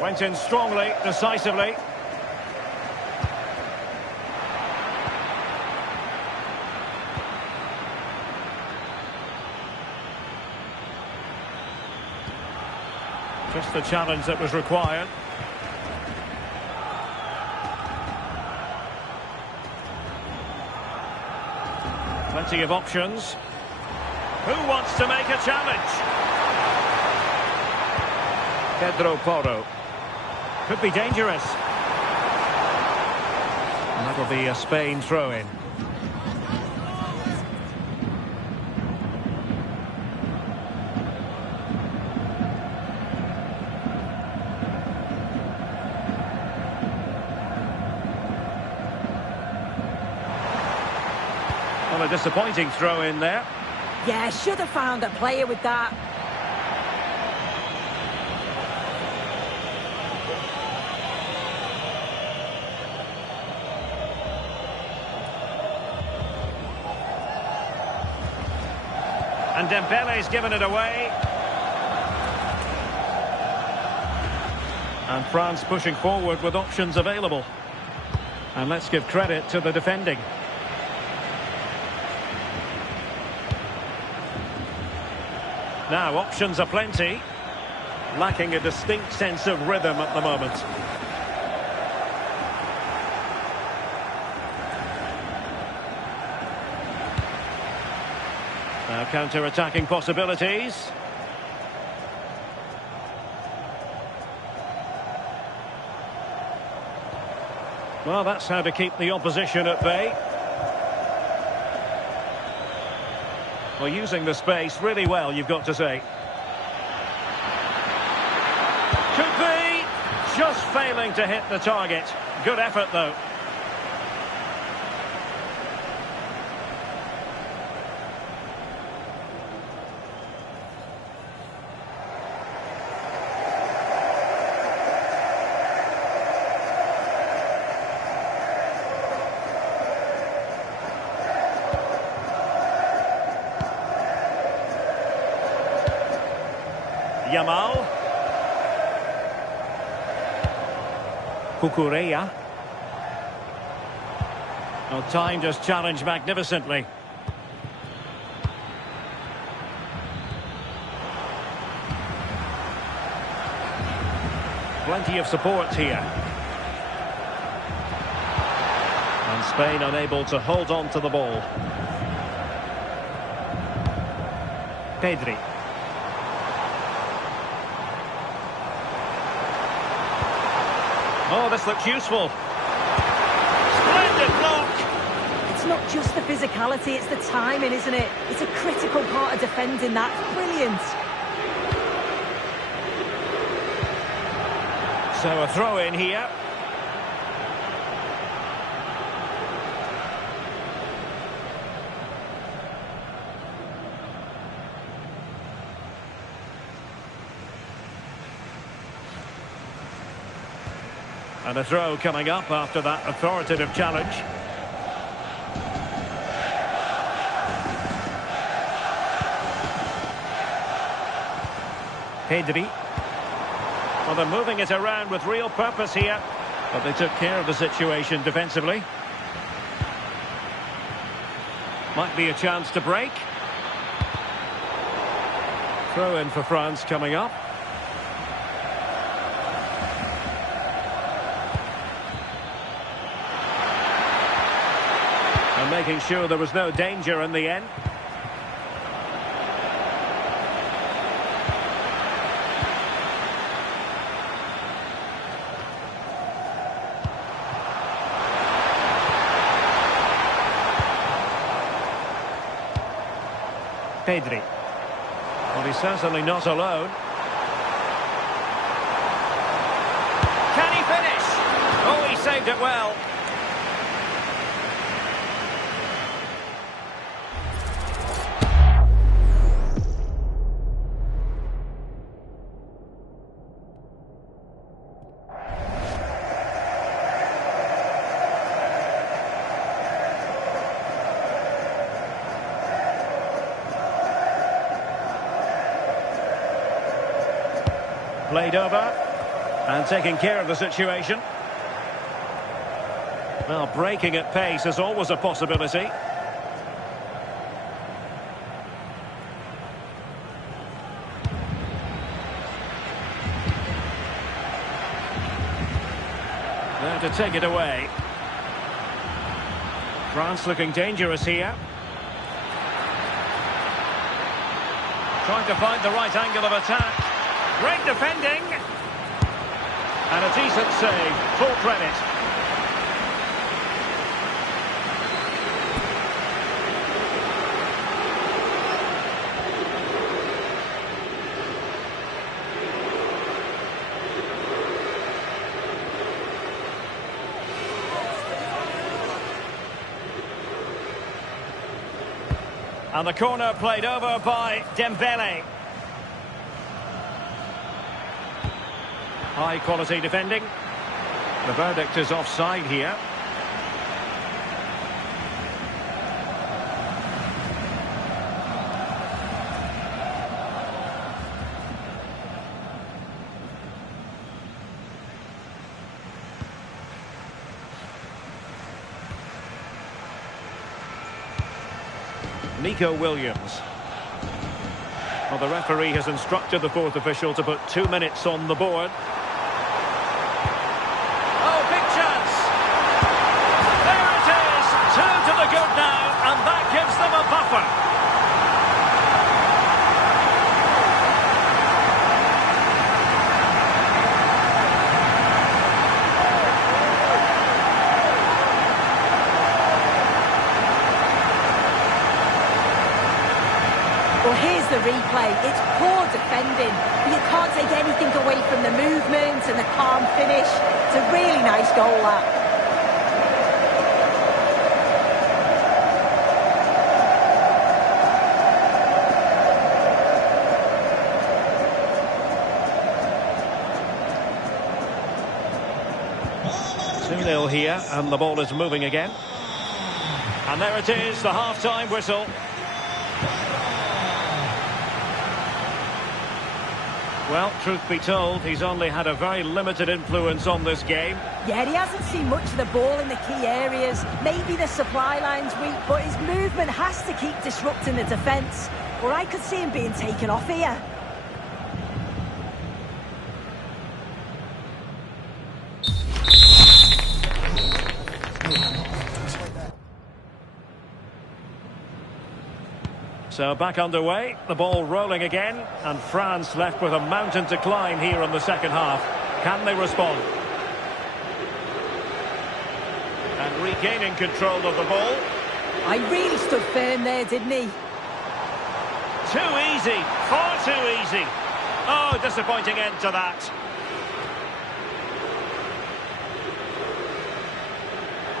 Went in strongly, decisively. Just the challenge that was required. Plenty of options. Who wants to make a challenge? Pedro Porro. Could be dangerous. And that'll be a Spain throw-in. Well, a disappointing throw-in there. Yeah, should have found a player with that. And Dembele's given it away. And France pushing forward with options available. And let's give credit to the defending. Now, options are plenty. Lacking a distinct sense of rhythm at the moment. Now counter-attacking possibilities. Well, that's how to keep the opposition at bay. Well, using the space really well, you've got to say. Could be. Just failing to hit the target. Good effort, though. Yamal. Cucurella. Well, timed his challenge magnificently. Plenty of support here. And Spain unable to hold on to the ball. Pedri. Oh, this looks useful. Splendid block. It's not just the physicality, it's the timing, isn't it? It's a critical part of defending that. Brilliant. So a throw in here. And a throw coming up after that authoritative challenge. Pedri. Well, they're moving it around with real purpose here, but they took care of the situation defensively. Might be a chance to break. Throw in for France coming up. And making sure there was no danger in the end. Pedri. Well, he's certainly not alone. Can he finish? Oh, he saved it well. Played over and taking care of the situation. Well, breaking at pace is always a possibility. There to take it away. France looking dangerous here. Trying to find the right angle of attack. Great defending. And a decent save. Full credit. And the corner played over by Dembele. High quality defending. The verdict is offside here. Nico Williams. Well, the referee has instructed the fourth official to put 2 minutes on the board. Oh, big chance! There it is! 2 to the good now, and that gives them a buffer. Well, here's the replay. It's poor defending. You can't take anything away from the movement and the calm finish. It's a really nice goal, that. Two-nil here, and the ball is moving again. And there it is, the half-time whistle. Well, truth be told, he's only had a very limited influence on this game. Yeah, he hasn't seen much of the ball in the key areas. Maybe the supply line's weak, but his movement has to keep disrupting the defence. Or I could see him being taken off here. So back underway, the ball rolling again, and France left with a mountain to climb here in the second half. Can they respond? And regaining control of the ball. I really stood firm there, didn't he? Too easy, far too easy. Oh, disappointing end to that.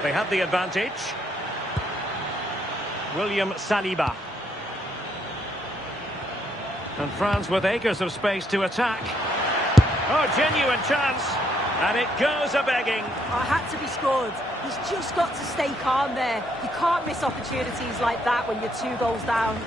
They had the advantage. William Saliba. And France with acres of space to attack. Oh, genuine chance. And it goes a-begging. I had to be scored. He's just got to stay calm there. You can't miss opportunities like that when you're 2 goals down.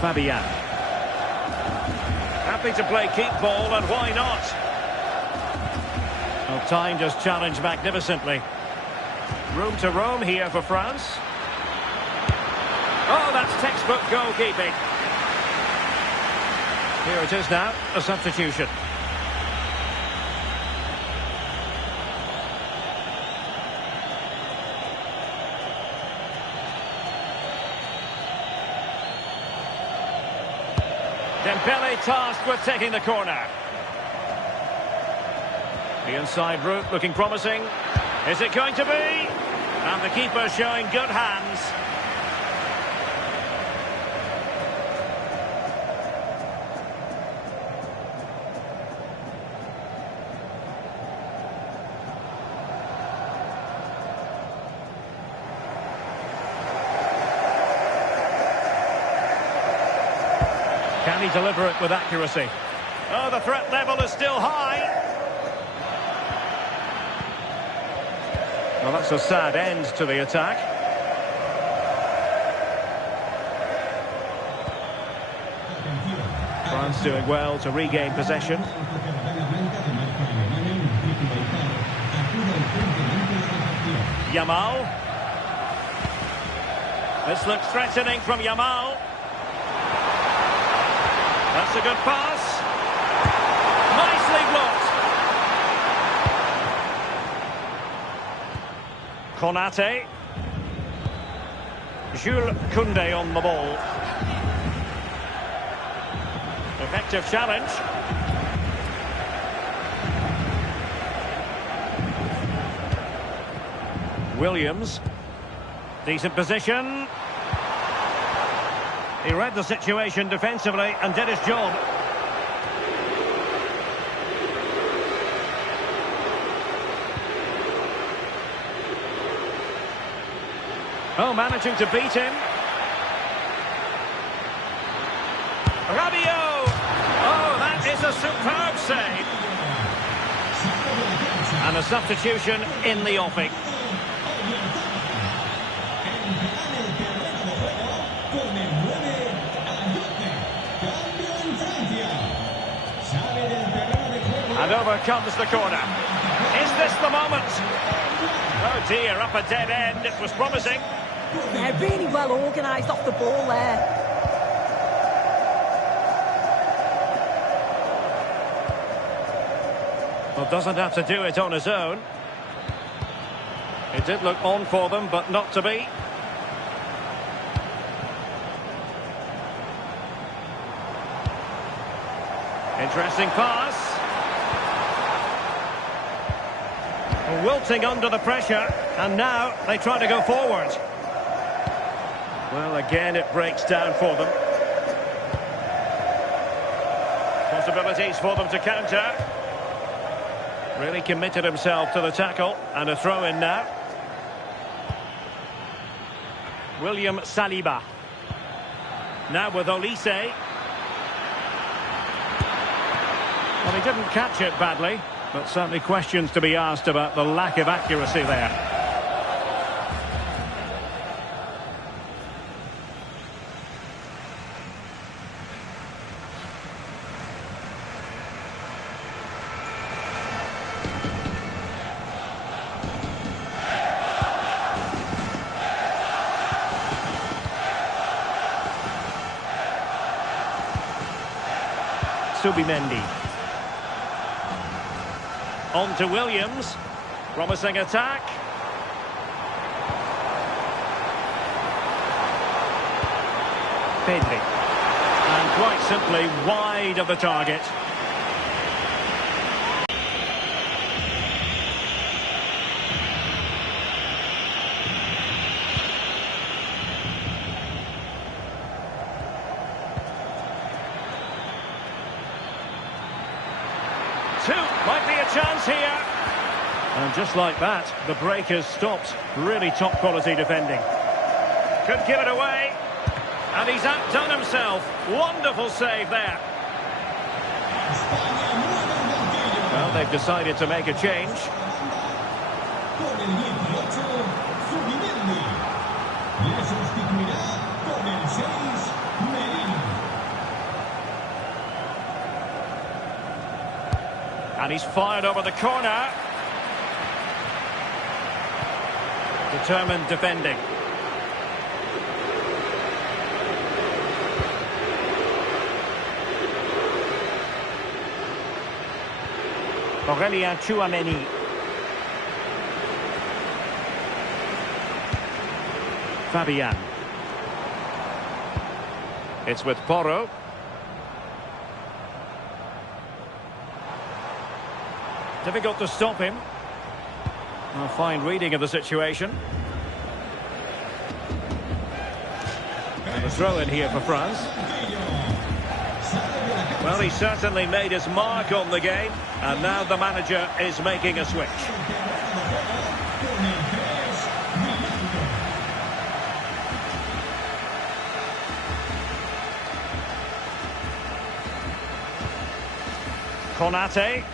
Fabian. Happy to play keep ball, and why not? Well, time just challenged magnificently. Room to roam here for France. Oh, that's textbook goalkeeping. Here it is now, a substitution. Dembele tasked with taking the corner. The inside route looking promising. Is it going to be? And the keeper showing good hands. Can he deliver it with accuracy? Oh, the threat level is still high. Well, that's a sad end to the attack. France doing well to regain possession. Yamal. This looks threatening from Yamal. That's a good pass. Nicely blocked. Konate. Jules Koundé on the ball. Effective challenge. Williams. Decent position. He read the situation defensively and did his job. Oh, managing to beat him. Rabiot! Oh, that is a superb save. And a substitution in the offing. And over comes the corner. Is this the moment? Oh dear, up a dead end. It was promising. Yeah, really well organised off the ball there. Well, doesn't have to do it on his own. It did look on for them, but not to be. Interesting pass. Wilting under the pressure, and now they try to go forward. Well, again, it breaks down for them. Possibilities for them to counter. Really committed himself to the tackle, and a throw-in now. William Saliba. Now with Olise. Well, he didn't catch it badly, but certainly questions to be asked about the lack of accuracy there. Subimendi. On to Williams. Promising attack. Pedri. And quite simply wide of the target. Might be a chance here. And just like that, the break has stopped. Really top quality defending. Could give it away. And he's outdone himself. Wonderful save there. Well, they've decided to make a change. And he's fired over the corner. Determined defending. Aurelien Tchouameni. Fabian. It's with Porro. Difficult to stop him. A fine reading of the situation. And a throw in here for France. Well, he certainly made his mark on the game, and now the manager is making a switch. Konate.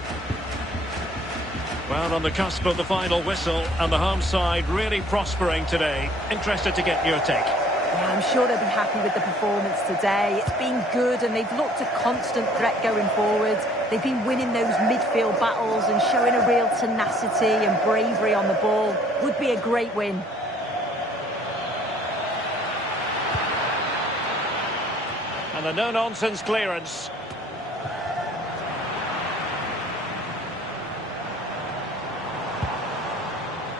Well, on the cusp of the final whistle, and the home side really prospering today. Interested to get your take. Yeah, I'm sure they'll be happy with the performance today. It's been good, and they've looked a constant threat going forward. They've been winning those midfield battles and showing a real tenacity and bravery on the ball. Would be a great win. And a no-nonsense clearance.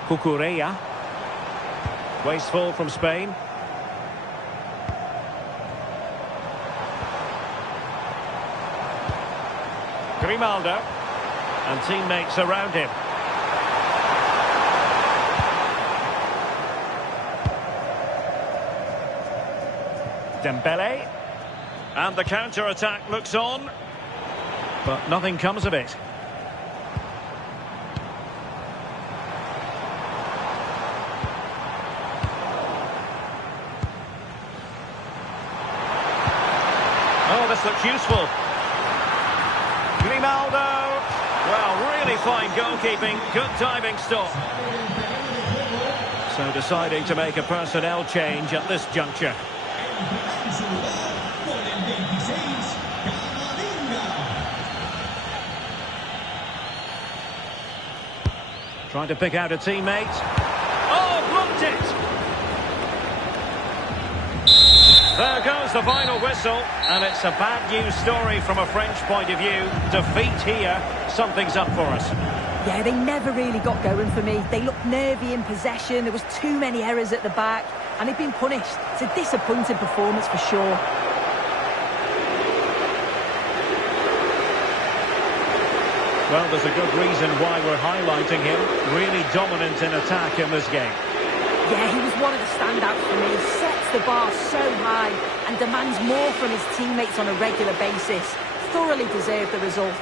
Cucurella. Wasteful from Spain. Grimaldo. And teammates around him. Dembele. And the counter-attack looks on. But nothing comes of it. Oh, this looks useful. Grimaldo. Well, really fine goalkeeping. Good diving stop. So deciding to make a personnel change at this juncture. Trying to pick out a teammate. Oh, blocked it! There goes the final whistle, and it's a bad news story from a French point of view. Defeat here, something's up for us. Yeah, they never really got going for me. They looked nervy in possession, there was too many errors at the back, and they've been punished. It's a disappointing performance for sure. Well, there's a good reason why we're highlighting him. Really dominant in attack in this game. Yeah, he was one of the standouts for me. He sets the bar so high and demands more from his teammates on a regular basis. Thoroughly deserved the result.